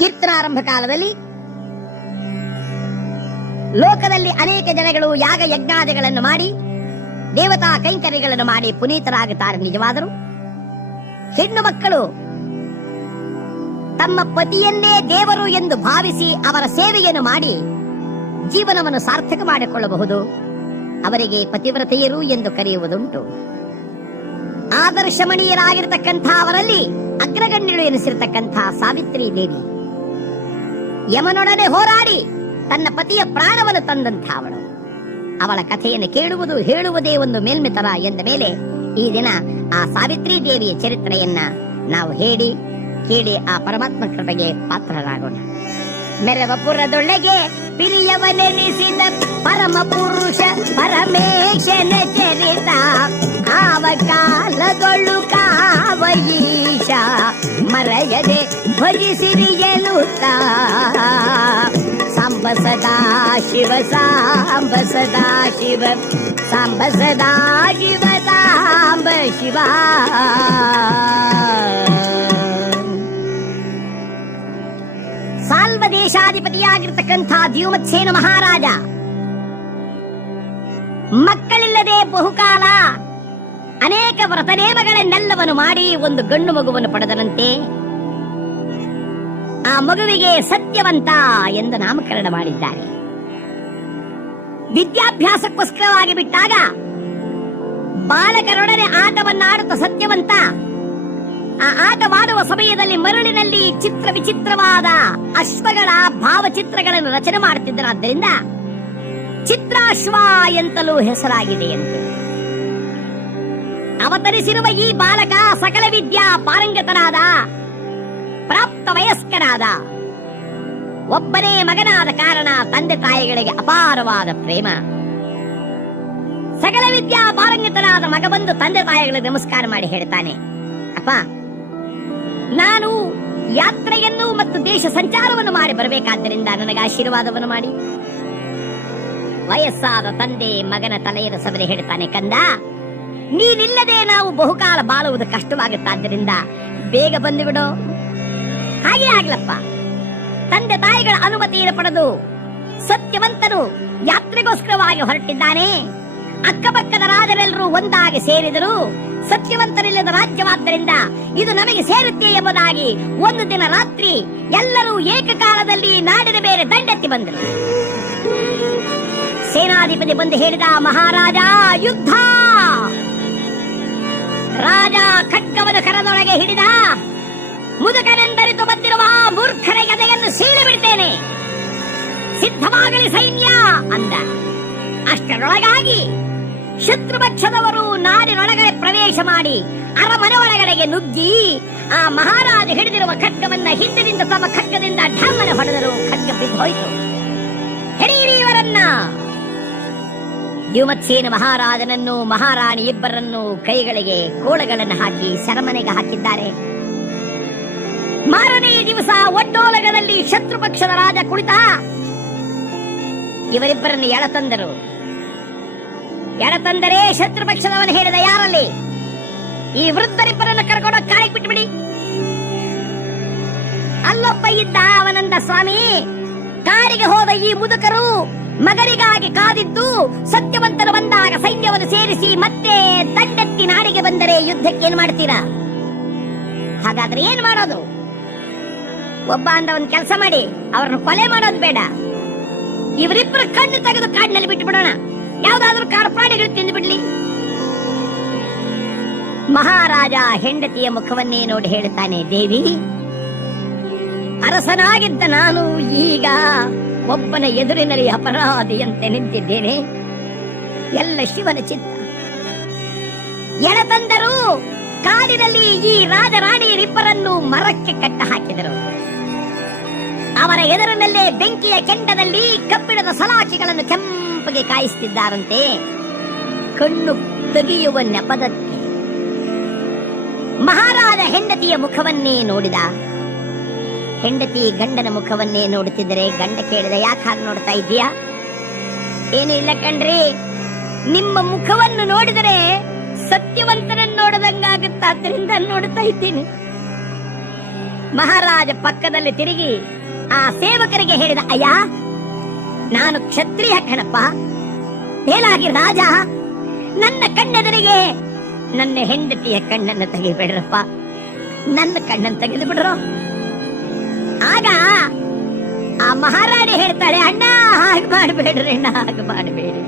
ಕೀರ್ತನಾರಂಭ ಕಾಲದಲ್ಲಿ ಲೋಕದಲ್ಲಿ ಅನೇಕ ಜನಗಳು ಯಾಗ ಯಜ್ಞಾದಿಗಳನ್ನು ಮಾಡಿ ದೇವತಾ ಕೈಂಕರ್ಯಗಳನ್ನು ಮಾಡಿ ಪುನೀತರಾಗುತ್ತಾರೆ. ನಿಜವಾದರು ಹೆಣ್ಣು ಮಕ್ಕಳು ತಮ್ಮ ಪತಿಯನ್ನೇ ದೇವರು ಎಂದು ಭಾವಿಸಿ ಅವರ ಸೇವೆಯನ್ನು ಮಾಡಿ ಜೀವನವನ್ನು ಸಾರ್ಥಕ ಮಾಡಿಕೊಳ್ಳಬಹುದು. ಅವರಿಗೆ ಪತಿವ್ರತೆಯರು ಎಂದು ಕರೆಯುವುದುಂಟು. ಆದರ್ಶಮಣೀಯರಾಗಿರತಕ್ಕಂಥ ಅವರಲ್ಲಿ ಅಗ್ರಗಣ್ಯರು ಎನಿಸಿರತಕ್ಕಂಥ ಸಾವಿತ್ರಿ ದೇವಿ ಯಮನೊಡನೆ ಹೋರಾಡಿ ತನ್ನ ಪತಿಯ ಪ್ರಾಣವನ್ನು ತಂದಂಥ ಅವಳ ಕಥೆಯನ್ನು ಕೇಳುವುದು ಹೇಳುವುದೇ ಒಂದು ಮೇಲ್ಮಿತರ ಎಂದ ಮೇಲೆ ಈ ದಿನ ಆ ಸಾವಿತ್ರಿ ದೇವಿಯ ಚರಿತ್ರೆಯನ್ನ ನಾವು ಕೇಳಿ ಆ ಪರಮಾತ್ಮ ಕೃಪೆಗೆ ಪಾತ್ರರಾಗೋಣ. ಮೆರವಪುರದೊಳಗೆ ಪ್ರಿಯವನೆನಿಸಿದ ಪರಮ ಪುರುಷ ಪರಮೇಶನ ಚರಿತ ಆವ ಕಾಲದೊಳು ಕಾವ ಈಶ ಮರೆಯದೆ ಭಜಿಸಿರಿಯನುತ್ತ ಸಾಂಬ ಸದಾ ಶಿವ ಸಾಂಬ ಸದಾ ಶಿವ ಸಾಂಬ ಸದಾ ಶಿವ ಸಾಂಬ ಶಿವ. ಸಾಲ್ವ ದೇಶಾಧಿಪತಿಯಾಗಿರ್ತಕ್ಕಂಥ ದ್ಯುಮತ್ಸೇನ ಮಹಾರಾಜ ಮಕ್ಕಳಿಲ್ಲದೆ ಬಹುಕಾಲ ಅನೇಕ ವ್ರತನೇಮಗಳನ್ನೆಲ್ಲವನ್ನು ಮಾಡಿ ಒಂದು ಗಂಡು ಮಗುವನ್ನು ಪಡೆದನಂತೆ. ಆ ಮಗುವಿಗೆ ಸತ್ಯವಂತ ಎಂದು ನಾಮಕರಣ ಮಾಡಿದ್ದಾರೆ. ವಿದ್ಯಾಭ್ಯಾಸಕ್ಕೋಸ್ಕರವಾಗಿ ಬಿಟ್ಟಾಗ ಬಾಲಕರೊಡನೆ ಆಟವನ್ನಾಡುತ್ತ ಸತ್ಯವಂತ ಆ ಆಟವಾಡುವ ಸಮಯದಲ್ಲಿ ಮರಳಿನಲ್ಲಿ ಚಿತ್ರ ವಿಚಿತ್ರವಾದ ಅಶ್ವಗಳ ಭಾವಚಿತ್ರಗಳನ್ನು ರಚನೆ ಮಾಡುತ್ತಿದ್ದರಾದ್ದರಿಂದ ಚಿತ್ರಾಶ್ವ ಎಂತಲೂ ಹೆಸರಾಗಿದೆಯಂತೆ. ಅವತರಿಸಿರುವ ಈ ಬಾಲಕ ಸಕಲ ವಿದ್ಯಾ ಪಾರಂಗತನಾದ ಪ್ರಾಪ್ತ ವಯಸ್ಕನಾದ ಒಬ್ಬನೇ ಮಗನಾದ ಕಾರಣ ತಂದೆ ತಾಯಿಗಳಿಗೆ ಅಪಾರವಾದ ಪ್ರೇಮ. ಸಕಲ ವಿದ್ಯಾ ಪಾರಂಗತನಾದ ಮಗ ಬಂದು ತಂದೆ ತಾಯಿಗಳಿಗೆ ನಮಸ್ಕಾರ ಮಾಡಿ ಹೇಳ್ತಾನೆ, ಅಪ್ಪ ನಾನು ಯಾತ್ರೆಯನ್ನು ಮತ್ತು ದೇಶ ಸಂಚಾರವನ್ನು ಮಾಡಿ ಬರಬೇಕಾದ್ದರಿಂದ ನನಗೆ ಆಶೀರ್ವಾದವನ್ನು ಮಾಡಿ. ವಯಸ್ಸಾದ ತಂದೆ ಮಗನ ತಲೆಯನ್ನು ಸವರಿ ಹೇಳ್ತಾನೆ, ಕಂದ ನೀನಿಲ್ಲದೆ ನಾವು ಬಹುಕಾಲ ಬಾಳುವುದು ಕಷ್ಟವಾಗುತ್ತಾದ್ದರಿಂದ ಬೇಗ ಬಂದುಬಿಡು. ಹಾಗೆ ಆಗ್ಲಪ್ಪ. ತಂದೆ ತಾಯಿಗಳ ಅನುಮತಿಯನ್ನು ಪಡೆದು ಸತ್ಯವಂತನು ಯಾತ್ರೆಗೋಸ್ಕರವಾಗಿ ಹೊರಟಿದ್ದಾನೆ. ಅಕ್ಕಪಕ್ಕದ ರಾಜರೆಲ್ಲರೂ ಒಂದಾಗಿ ಸೇರಿದರು. ಸತ್ಯವಂತರಿಲ್ಲದ ರಾಜ್ಯವಾದ್ದರಿಂದ ಇದು ನಮಗೆ ಸೇರುತ್ತೆ ಎಂಬುದಾಗಿ ಒಂದು ದಿನ ರಾತ್ರಿ ಎಲ್ಲರೂ ಏಕಕಾಲದಲ್ಲಿ ನಾಡಿನ ಬೇರೆ ದಂಡೆತ್ತಿ ಬಂದರು. ಸೇನಾಧಿಪತಿ ಬಂದು ಹೇಳಿದ, ಮಹಾರಾಜ ಯುದ್ಧ. ರಾಜ ಖಡ್ಗವನ್ನು ಕರದೊಳಗೆ ಹಿಡಿದ. ಮುದುಕನೆಂದರಿತು ಬಂದಿರುವ ಮೂರ್ಖರ ಗದೆಯನ್ನು ಸೀಳಿ ಬಿಡ್ತೇನೆ, ಸಿದ್ಧವಾಗಲಿ ಸೈನ್ಯ ಅಂದ. ಅಷ್ಟರೊಳಗಾಗಿ ಶತ್ರುಪಕ್ಷದವರು ನಾಡಿನೊಳಗಡೆ ಪ್ರವೇಶ ಮಾಡಿ ಅರಮನೆ ಒಳಗಡೆಗೆ ನುಗ್ಗಿ ಆ ಮಹಾರಾಜ ಹಿಡಿದಿರುವ ಖಡ್ಗವನ್ನ ಹಿಂದಿನಿಂದ ತಮ್ಮ ಖಡ್ಗದಿಂದ ಢಮ್ಮನೆ ಹೊಡೆದರು. ಖಡ್ಗ ಬಿದ್ದೋಯ್ತು. ಹಿಡಿಯಿರಿ ಇವರನ್ನ. ದ್ಯುಮತ್ಸೇನ ಮಹಾರಾಜನನ್ನು ಮಹಾರಾಣಿ ಇಬ್ಬರನ್ನು ಕೈಗಳಿಗೆ ಕೋಳಗಳನ್ನು ಹಾಕಿ ಸೆರೆಮನೆಗೆ ಹಾಕಿದ್ದಾರೆ. ಮಾರನೇ ದಿವಸ ಒಡ್ಡೋಲಗದಲ್ಲಿ ಶತ್ರುಪಕ್ಷದ ರಾಜ ಕುಳಿತ ಇವರಿಬ್ಬರನ್ನು ಎಳತಂದರು. ಎಳತಂದರೆ ಶತ್ರುಪಕ್ಷದವನು ಹೇಳಿದ, ಯಾರಲ್ಲಿ ಈ ವೃದ್ಧರಿಬ್ಬರನ್ನು ಕರ್ಕೊಂಡು ಕಾಲಿಗೆ ಬಿಟ್ಟುಬಿಡಿ. ಅಲ್ಲೊಬ್ಬ ಇದ್ದ. ಅವನಂದ, ಸ್ವಾಮಿ ಕಾರಿಗೆ ಹೋದ ಈ ಮುದುಕರು ಮಗನಿಗಾಗಿ ಕಾದಿದ್ದು ಸತ್ಯವಂತರು ಬಂದಾಗ ಸೈನ್ಯವನ್ನು ಸೇರಿಸಿ ಮತ್ತೆ ದಂಡೆತ್ತಿ ನಾಡಿಗೆ ಬಂದರೆ ಯುದ್ಧಕ್ಕೆ ಏನ್ ಮಾಡ್ತೀರಾ? ಹಾಗಾದ್ರೆ ಏನ್ ಮಾಡೋದು? ಒಬ್ಬ ಅಂದ, ಒಂದು ಕೆಲಸ ಮಾಡಿ, ಅವರನ್ನು ಕೊಲೆ ಮಾಡೋದು ಬೇಡ, ಇವರಿಬ್ಬರು ಕಣ್ಣು ತೆಗೆದು ಕಾಡಿನಲ್ಲಿ ಬಿಟ್ಟು ಬಿಡೋಣ, ಯಾವ್ದಾದ್ರೂ ಕಾಡು ಪ್ರಾಣಿಗಳು ತಿಂದು ಬಿಡ್ಲಿ. ಮಹಾರಾಜ ಹೆಂಡತಿಯ ಮುಖವನ್ನೇ ನೋಡಿ ಹೇಳುತ್ತಾನೆ, ದೇವಿ ಅರಸನಾಗಿದ್ದ ನಾನು ಈಗ ಒಬ್ಬನ ಎದುರಿನಲ್ಲಿ ಅಪರಾಧಿಯಂತೆ ನಿಂತಿದ್ದೇನೆ. ಎಲ್ಲ ಶಿವನ ಚಿತ್ತ. ಎಳತಂದರು. ಕಾಡಿನಲ್ಲಿ ಈ ರಾಜರಾಣಿಯರಿಬ್ಬರನ್ನು ಮರಕ್ಕೆ ಕಟ್ಟ ಹಾಕಿದರು. ಅವರ ಎದುರಿನಲ್ಲೇ ಬೆಂಕಿಯ ಕೆಂಡದಲ್ಲಿ ಕಬ್ಬಿಣದ ಸಲಾಕಿಗಳನ್ನು ಕೆಂಪಗೆ ಕಾಯಿಸುತ್ತಿದ್ದಾರಂತೆ. ಕಣ್ಣು ತೆಗೆಯುವ ನೆಪದಕ್ಕೆ ಮಹಾರಾಜ ಹೆಂಡತಿಯ ಮುಖವನ್ನೇ ನೋಡಿದ. ಹೆಂಡತಿ ಗಂಡನ ಮುಖವನ್ನೇ ನೋಡುತ್ತಿದ್ದರೆ ಗಂಡ ಕೇಳಿದ, ಯಾಕೆ ಹಾಗೆ ನೋಡ್ತಾ ಇದ್ದೀಯಾ? ಏನೂ ಇಲ್ಲ ಕಣ್ರಿ, ನಿಮ್ಮ ಮುಖವನ್ನು ನೋಡಿದರೆ ಸತ್ಯವಂತನನ್ನು ನೋಡದಂಗಾಗುತ್ತ, ಅದರಿಂದ ನೋಡ್ತಾ ಇದ್ದೀನಿ. ಮಹಾರಾಜ ಪಕ್ಕದಲ್ಲಿ ತಿರುಗಿ ಆ ಸೇವಕರಿಗೆ ಹೇಳಿದ, ಅಯ್ಯ, ನಾನು ಕ್ಷತ್ರಿಯ ಕಣಪ್ಪ. ಮೇಲಾಗಿ ರಾಜ, ನನ್ನ ಕಣ್ಣೆದರಿಗೆ ನನ್ನ ಹೆಂಡತಿಯ ಕಣ್ಣನ್ನು ತೆಗಿಬೇಡ್ರಪ್ಪ, ನನ್ನ ಕಣ್ಣನ್ನು ತೆಗೆದು ಬಿಡ್ರು. ಆಗ ಆ ಮಹಾರಾಣಿ ಹೇಳ್ತಾಳೆ, ಅಣ್ಣ ಹಾಗೆ ಮಾಡಬೇಡ್ರಿ, ಅಣ್ಣ ಹಾಗೆ ಮಾಡಬೇಡಿ.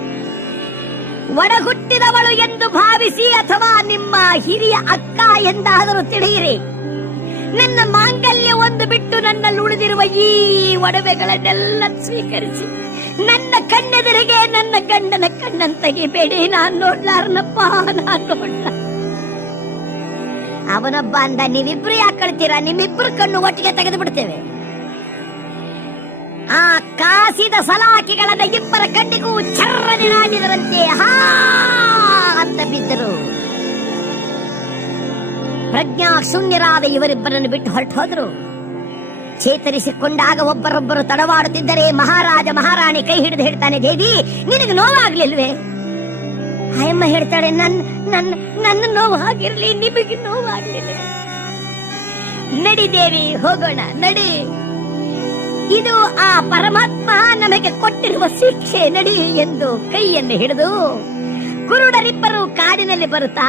ಒಡಹುಟ್ಟಿದವಳು ಎಂದು ಭಾವಿಸಿ ಅಥವಾ ನಿಮ್ಮ ಹಿರಿಯ ಅಕ್ಕ ಎಂದಾದರೂ ತಿಳಿಯಿರಿ, ನನ್ನ ಮಾಂಗಲ್ಯ ಒಂದು ಬಿಟ್ಟು ನನ್ನಲ್ಲಿ ಉಳಿದಿರುವ ಈ ಒಡವೆಗಳನ್ನೆಲ್ಲ ಸ್ವೀಕರಿಸಿ ನನ್ನ ಕಣ್ಣೆದುರಿಗೆ ನನ್ನ ಗಂಡನ ಕಣ್ಣನ್ನು ತೆಗಿಬೇಡಿ. ನಾನ್ ನೋಡ್ಲಾರನಪ್ಪ, ನಾನ್ ನೋಡ್ಲ. ಅವನೊಬ್ಬ ಅಂದ, ನೀವಿಬ್ರು ಯಾಕೆ ಕಳ್ತೀರಾ? ನಿಮ್ಮಿಬ್ರು ಕಣ್ಣು ಒಟ್ಟಿಗೆ ತೆಗೆದು ಬಿಡ್ತೇವೆ. ಆ ಕಾಸಿದ ಸಲಾಕಿಗಳನ್ನ ಇಬ್ಬರ ಕಣ್ಣಿಗೂ ಚರ್ರನೆ ನಾಟಿದರಂತೆ ಹಾ ಅಂತ ಬಿದ್ದರು. ಪ್ರಜ್ಞಾ ಶೂನ್ಯರಾದ ಇವರಿಬ್ಬರನ್ನು ಬಿಟ್ಟು ಹೊರಟು ಹೋದ್ರು. ಚೇತರಿಸಿಕೊಂಡಾಗ ಒಬ್ಬರೊಬ್ಬರು ತಡವಾಡುತ್ತಿದ್ದರೆ ಮಹಾರಾಜ ಮಹಾರಾಣಿ ಕೈ ಹಿಡಿದು ಹೇಳ್ತಾನೆ, ದೇವಿ, ನಿನಗೆ ನೋವಾಗ್ಲಿಲ್ವೇ? ಅಯ್ಯಮ್ಮ ಹೇಳ್ತಾಳೆ, ನನ್ನ ನೋವು ಆಗಿರ್ಲಿ, ನಿಮಗೆ ನೋವಾಗ್ಲಿಲ್ಲ. ನಡಿ ದೇವಿ, ಹೋಗೋಣ, ನಡಿ. ಇದು ಆ ಪರಮಾತ್ಮ ನಮಗೆ ಕೊಟ್ಟಿರುವ ಶಿಕ್ಷೆ, ನಡಿ ಎಂದು ಕೈಯನ್ನು ಹಿಡಿದು ಕುರುಡರಿಬ್ಬರು ಕಾಡಿನಲ್ಲಿ ಬರುತ್ತಾ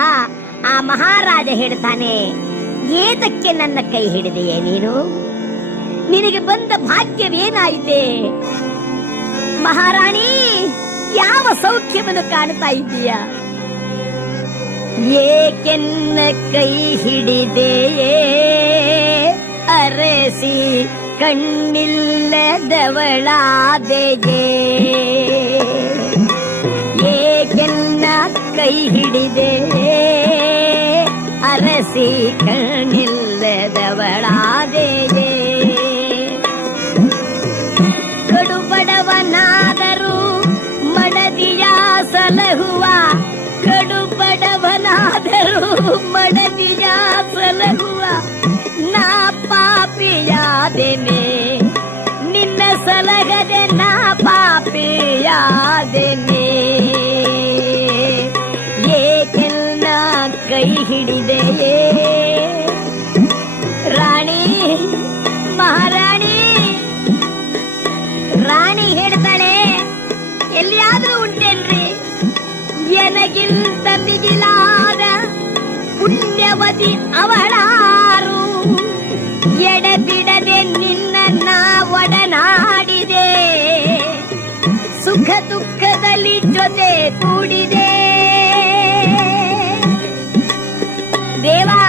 ಆ ಮಹಾರಾಜ ಹೇಳ್ತಾನೆ, ಏತಕ್ಕೆ ನನ್ನ ಕೈ ಹಿಡಿದೆಯೇ ನೀನು? ನಿನಗೆ ಬಂದ ಭಾಗ್ಯವೇನಾಯಿತೆ? ಮಹಾರಾಣಿ, ಯಾವ ಸೌಖ್ಯವನ್ನು ಕಾಣ್ತಾ ಇದ್ದೀಯ? ಏಕೆನ್ನ ಕೈ ಹಿಡಿದೆಯೇ ಅರಸಿ ಕಣ್ಣಿಲ್ಲದವಳಾದೆಯೇ? ಏಕೆನ್ನ ಕೈ ಹಿಡಿದೆ ಅರಸಿ ಕಣ್ಣಿಲ್ಲದವಳಾದೆಯೇ? ಕಡುಬಡವನಾದರೂ ಮಡದಿಯ ಸಲಹುವ, ಕಡುಬಡವನಾದರೂ ಮಡದಿಯ ಸಲಹುವ ನಾ ಪಾಪಿಯಾದೆನೆ, ನಿನ್ನ ಸಲಹದೆ ನಾ ಪಾಪಿಯಾದೆನೆ. ಏಕೆಲ್ಲ ಕೈ ಹಿಡಿದೆಯೇ? ರಾಣಿ, ಮಹಾರಾಣಿ, ರಾಣಿ ಹೇಳ್ತಾಳೆ, ಎಲ್ಲಿಯಾದ್ರೂ ಉಂಟೇನ್ರಿ ಎನಗಿಂತ ಮಿಗಿಲಾದ ಪುಣ್ಯವತಿ ಅವಳಾರು? ಎಡೆಬಿಡದೆ ನಿನ್ನ ಒಡನಾಡಿದೆ, ಸುಖ ದುಃಖದಲ್ಲಿ ಜೊತೆ ಕೂಡಿದೆ. ದೇವಾ,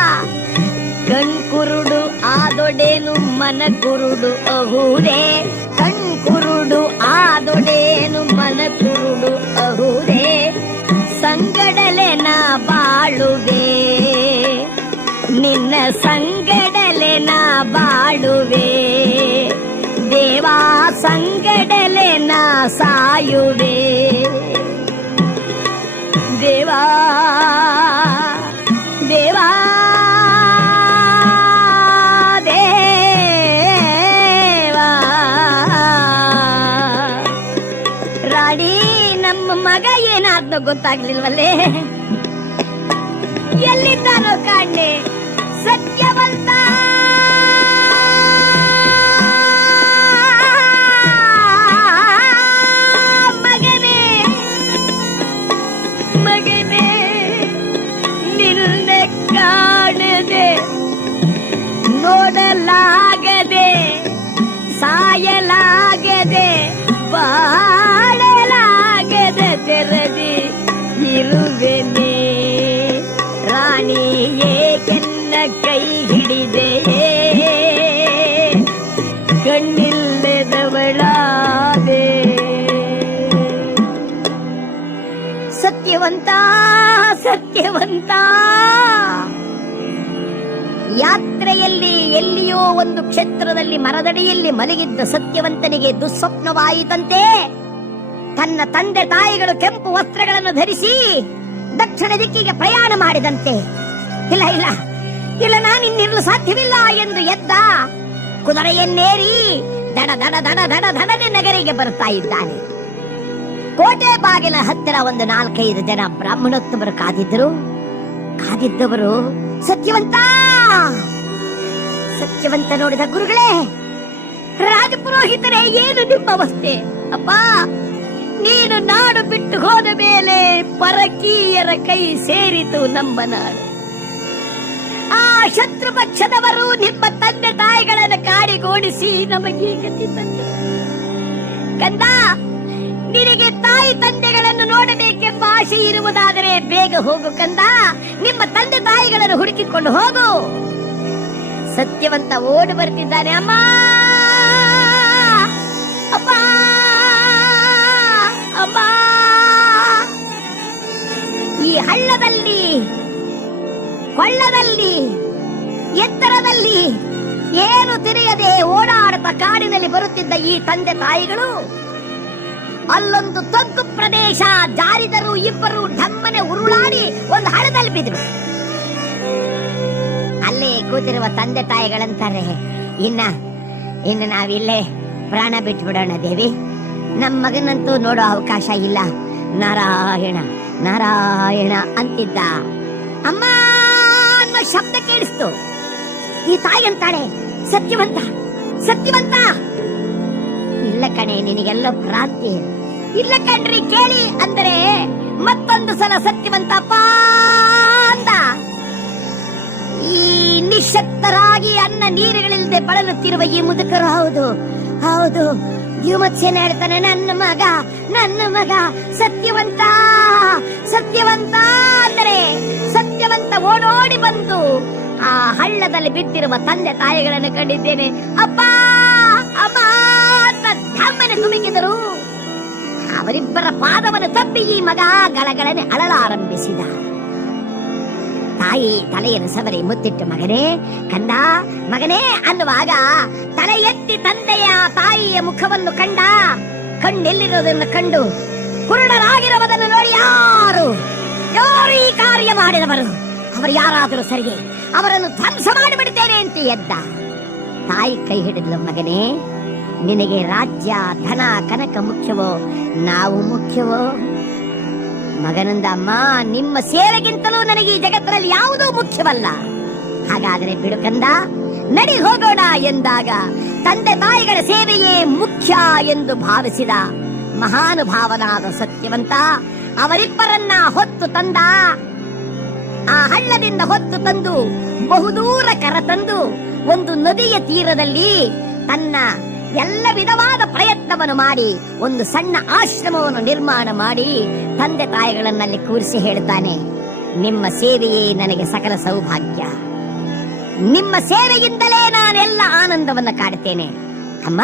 ಕಣ್ಕುರುಡು ಆದೊಡೇನು ಮನ ಕುರುಡು ಅಹುದೇ? ಕಣ್ಕುರುಡು ಆದೊಡೇನು ಮನ ಕುರುಡು ಅಹುದೇ? ಸಂಗಡಲೆ ನಾ ಬಾಳುವೆ, ನಿನ್ನ ಸಂಗಡಲೆ ನಾ ಬಾಳುವೆ. ದೇವಾ, ಸಂಗಡಲೆ ನಾ ಸಾಯುವೆ. ದೇವಾ, ದೇವಾ, ದೇವಾ. ರಾಣಿ, ನಮ್ಮ ಮಗ ಏನಾದ್ನೋ ಗೊತ್ತಾಗ್ಲಿಲ್ವಲ್ಲೇ? ಎಲ್ಲಿದ್ದಾನೋ ಕಾಣೆ? ಸತ್ಯವಂತ ಮಗನೇ, ಮಗನೇ, ನಿನ್ನ ಕಾಣದೆ ನೋಡಲಾಗದೆ ಸಾಯಲಾಗದೆ ಬಾಳಲಾಗದೆ ತೆರದಿ ಇರುವೆನೆ. ರಾಣಿ, ಏಕೆನ್ನ ಕೈ ಹಿಡಿದೆಯೇ? ಕಣ್ಣಿಲ್ಲದವಳಾದೆ. ಸತ್ಯವಂತ, ಸತ್ಯವಂತ. ಯಾತ್ರೆಯಲ್ಲಿ ಎಲ್ಲಿಯೋ ಒಂದು ಕ್ಷೇತ್ರದಲ್ಲಿ ಮರದಡಿಯಲ್ಲಿ ಮಲಗಿದ್ದ ಸತ್ಯವಂತನಿಗೆ ದುಸ್ವಪ್ನವಾಯಿತಂತೆ. ತನ್ನ ತಂದೆ ತಾಯಿಗಳು ಕೆಂಪು ವಸ್ತ್ರಗಳನ್ನು ಧರಿಸಿ ದಕ್ಷಿಣ ದಿಕ್ಕಿಗೆ ಪ್ರಯಾಣ ಮಾಡಿದಂತೆ. ಇಲ್ಲ ಇಲ್ಲ ಇಲ್ಲ, ನಾನಿನ್ನಿರಲು ಸಾಧ್ಯವಿಲ್ಲ ಎಂದು ಎದ್ದ. ಕುದುರೆಯನ್ನೇರಿ ದಡ ದಡ ದಡ ದಡ ದಡನೆ ನಗರಿಗೆ ಬರುತ್ತಾ ಇದ್ದಾನೆ. ಕೋಟೆ ಬಾಗಿಲ ಹತ್ತಿರ ಒಂದು 4-5 ಜನ ಬ್ರಾಹ್ಮಣೋತ್ತಮರು ಕಾದಿದ್ದರು. ಕಾದಿದ್ದವರು, ಸತ್ಯವಂತ, ಸತ್ಯವಂತ ನೋಡಿದ ಗುರುಗಳೇ, ರಾಜಪುರೋಹಿತರೇ, ಏನು ನಿಮ್ಮ ಅವಸ್ಥೆ? ಅಪ್ಪ, ನೀನು ನಾಡು ಬಿಟ್ಟು ಹೋದ ಮೇಲೆ ಪರಕೀಯರ ಕೈ ಸೇರಿತು ನಮ್ಮ ನಾಡು. ಆ ಶತ್ರು ಪಕ್ಷದವರು ನಿಮ್ಮ ತಂದೆ ತಾಯಿಗಳನ್ನು ಕಾಡಿಗೋಡಿಸಿ ನಮಗೆ ಗತಿ ತಂದರು. ಕಂದ, ನಿನಗೆ ತಾಯಿ ತಂದೆಗಳನ್ನು ನೋಡಬೇಕೆಂಬ ಆಸೆ ಇರುವುದಾದರೆ ಬೇಗ ಹೋಗು ಕಂದ, ನಿಮ್ಮ ತಂದೆ ತಾಯಿಗಳನ್ನು ಹುಡುಕಿಕೊಂಡು ಹೋಗು. ಸತ್ಯವಂತ ಓಡಿ ಬರ್ತಿದ್ದಾನೆ. ಅಮ್ಮ, ಅಮ್ಮ, ಅಮ್ಮ. ಈ ಹಳ್ಳದಲ್ಲಿ, ಕೊಳ್ಳದಲ್ಲಿ, ಎತ್ತರದಲ್ಲಿ ಏನು ತಿಳಿಯದೆ ಓಡಾಡುತ್ತ ಕಾಡಿನಲ್ಲಿ ಬರುತ್ತಿದ್ದ ಈ ತಂದೆ ತಾಯಿಗಳು ಅಲ್ಲೊಂದು ತಗ್ಗು ಪ್ರದೇಶ ಜಾರಿದರು. ಇಬ್ಬರು ಢಮ್ಮನೆ ಉರುಳಾಡಿ ಒಂದು ಹಳ್ಳದಲ್ಲಿ ಬಿದ್ರು. ಅಲ್ಲೇ ಕೂತಿರುವ ತಂದೆ ತಾಯಿಗಳಂತಾರೆ, ಇನ್ನು ನಾವಿಲ್ಲೇ ಪ್ರಾಣ ಬಿಟ್ಬಿಡೋಣ ದೇವಿ, ನಮ್ಮ ಮಗನಂತೂ ನೋಡೋ ಅವಕಾಶ ಇಲ್ಲ. ನಾರಾಯಣ ನಾರಾಯಣ ಅಂತಿದ್ದ. ಅಮ್ಮ ಅನ್ನೋ ಶಬ್ದ ಕೇಳಿಸ್ತು. ಈ ತಾಯಿ ಅಂತಾಳೆ, ಸತ್ಯವಂತ ಸತ್ಯವಂತ. ಇಲ್ಲ ಕಣೆ, ನಿನಗೆಲ್ಲ ಭ್ರಾಂತಿ. ಇಲ್ಲ ಕಣ್ರಿ, ಕೇಳಿ ಅಂದರೆ ಮತ್ತೊಂದು ಸಲ ಸತ್ಯವಂತಪ್ಪ ಅಂದ. ಈ ನಿಶಕ್ತರಾಗಿ ಅನ್ನ ನೀರುಗಳಿಲ್ಲದೆ ಬಳಲುತ್ತಿರುವ ಈ ಮುದುಕರು, ಹೌದು ಹೌದು, ಯುಮತ್ಸೇನ ಹೇಳ್ತಾನೆ, ನನ್ನ ಮಗ ಸತ್ಯವಂತ ಸತ್ಯವಂತ ಅಂದರೆ ಸತ್ಯವಂತ ಓಡೋಡಿ ಬಂದು ಆ ಹಳ್ಳದಲ್ಲಿ ಬಿದ್ದಿರುವ ತಂದೆ ತಾಯಿಗಳನ್ನು ಕಂಡಿದ್ದೇನೆ. ಅಪ್ಪ ಅಮ್ಮ ಅಂತ ಧಮ್ಮನೆ ತುಮುಕಿದರು. ಅವರಿಬ್ಬರ ಪಾದವನ್ನು ತಪ್ಪಿ ಈ ಮಗ ಗಳಗಳನೆ ಅಳಲಾರಂಭಿಸಿದ. ತಾಯಿ ತಲೆಯನ್ನು ಸವರಿ ಮುತ್ತಿಟ್ಟು, ಮಗನೇ ಕಂದ, ಮಗನೇ ಅನ್ನುವಾಗ ತಲೆ ಎತ್ತಿ ತಂದೆಯ ತಾಯಿಯ ಮುಖವನ್ನು ಕಂಡ. ಕಣ್ಣೆಲ್ಲಿರೋದನ್ನು ಕಂಡು ಕುರುಡರಾಗಿರುವುದನ್ನು ನೋಡಿ, ಯಾರು ಈ ಕಾರ್ಯ ಮಾಡಿದವರು, ಅವರು ಯಾರಾದರೂ ಸರಿಗೆ, ಅವರನ್ನು ಧ್ವಂಸ ಮಾಡಿಬಿಡ್ತೇನೆ ಅಂತ ಎದ್ದ. ತಾಯಿ ಕೈ ಹಿಡಿದ್ಲು, ಮಗನೇ, ನಿನಗೆ ರಾಜ್ಯ ಧನ ಕನಕ ಮುಖ್ಯವೋ, ನಾವು ಮುಖ್ಯವೋ? ಮಗನಂದ, ಅಮ್ಮ, ನಿಮ್ಮ ಸೇವೆಗಿಂತಲೂ ನನಗೆ ಈ ಜಗತ್ತಿನಲ್ಲಿ ಯಾವುದೂ ಮುಖ್ಯವಲ್ಲ. ಹಾಗಾದರೆ ಬಿಡು ಕಂದ, ನಡಿ ಹೋಗೋಣ ಎಂದಾಗ ತಂದೆ ತಾಯಿಗಳ ಸೇವೆಯೇ ಮುಖ್ಯ ಎಂದು ಭಾವಿಸಿದ ಮಹಾನುಭಾವನಾದ ಸತ್ಯವಂತ ಅವರಿಬ್ಬರನ್ನ ಹೊತ್ತು ತಂದ. ಆ ಹಳ್ಳದಿಂದ ಹೊತ್ತು ತಂದು ಬಹುದೂರ ಕರೆತಂದು ಒಂದು ನದಿಯ ತೀರದಲ್ಲಿ ತನ್ನ ಎಲ್ಲ ವಿಧವಾದ ಪ್ರಯತ್ನವನ್ನು ಮಾಡಿ ಒಂದು ಸಣ್ಣ ಆಶ್ರಮವನ್ನು ನಿರ್ಮಾಣ ಮಾಡಿ ತಂದೆ ತಾಯಿಗಳನ್ನಲ್ಲಿ ಕೂರಿಸಿ ಹೇಳ್ತಾನೆ, ನಿಮ್ಮ ಸೇವೆಯೇ ನನಗೆ ಸಕಲ ಸೌಭಾಗ್ಯ, ನಿಮ್ಮ ಸೇವೆಯಿಂದಲೇ ನಾನೆಲ್ಲ ಆನಂದವನ್ನ ಕಾಡುತ್ತೇನೆ. ಅಮ್ಮ,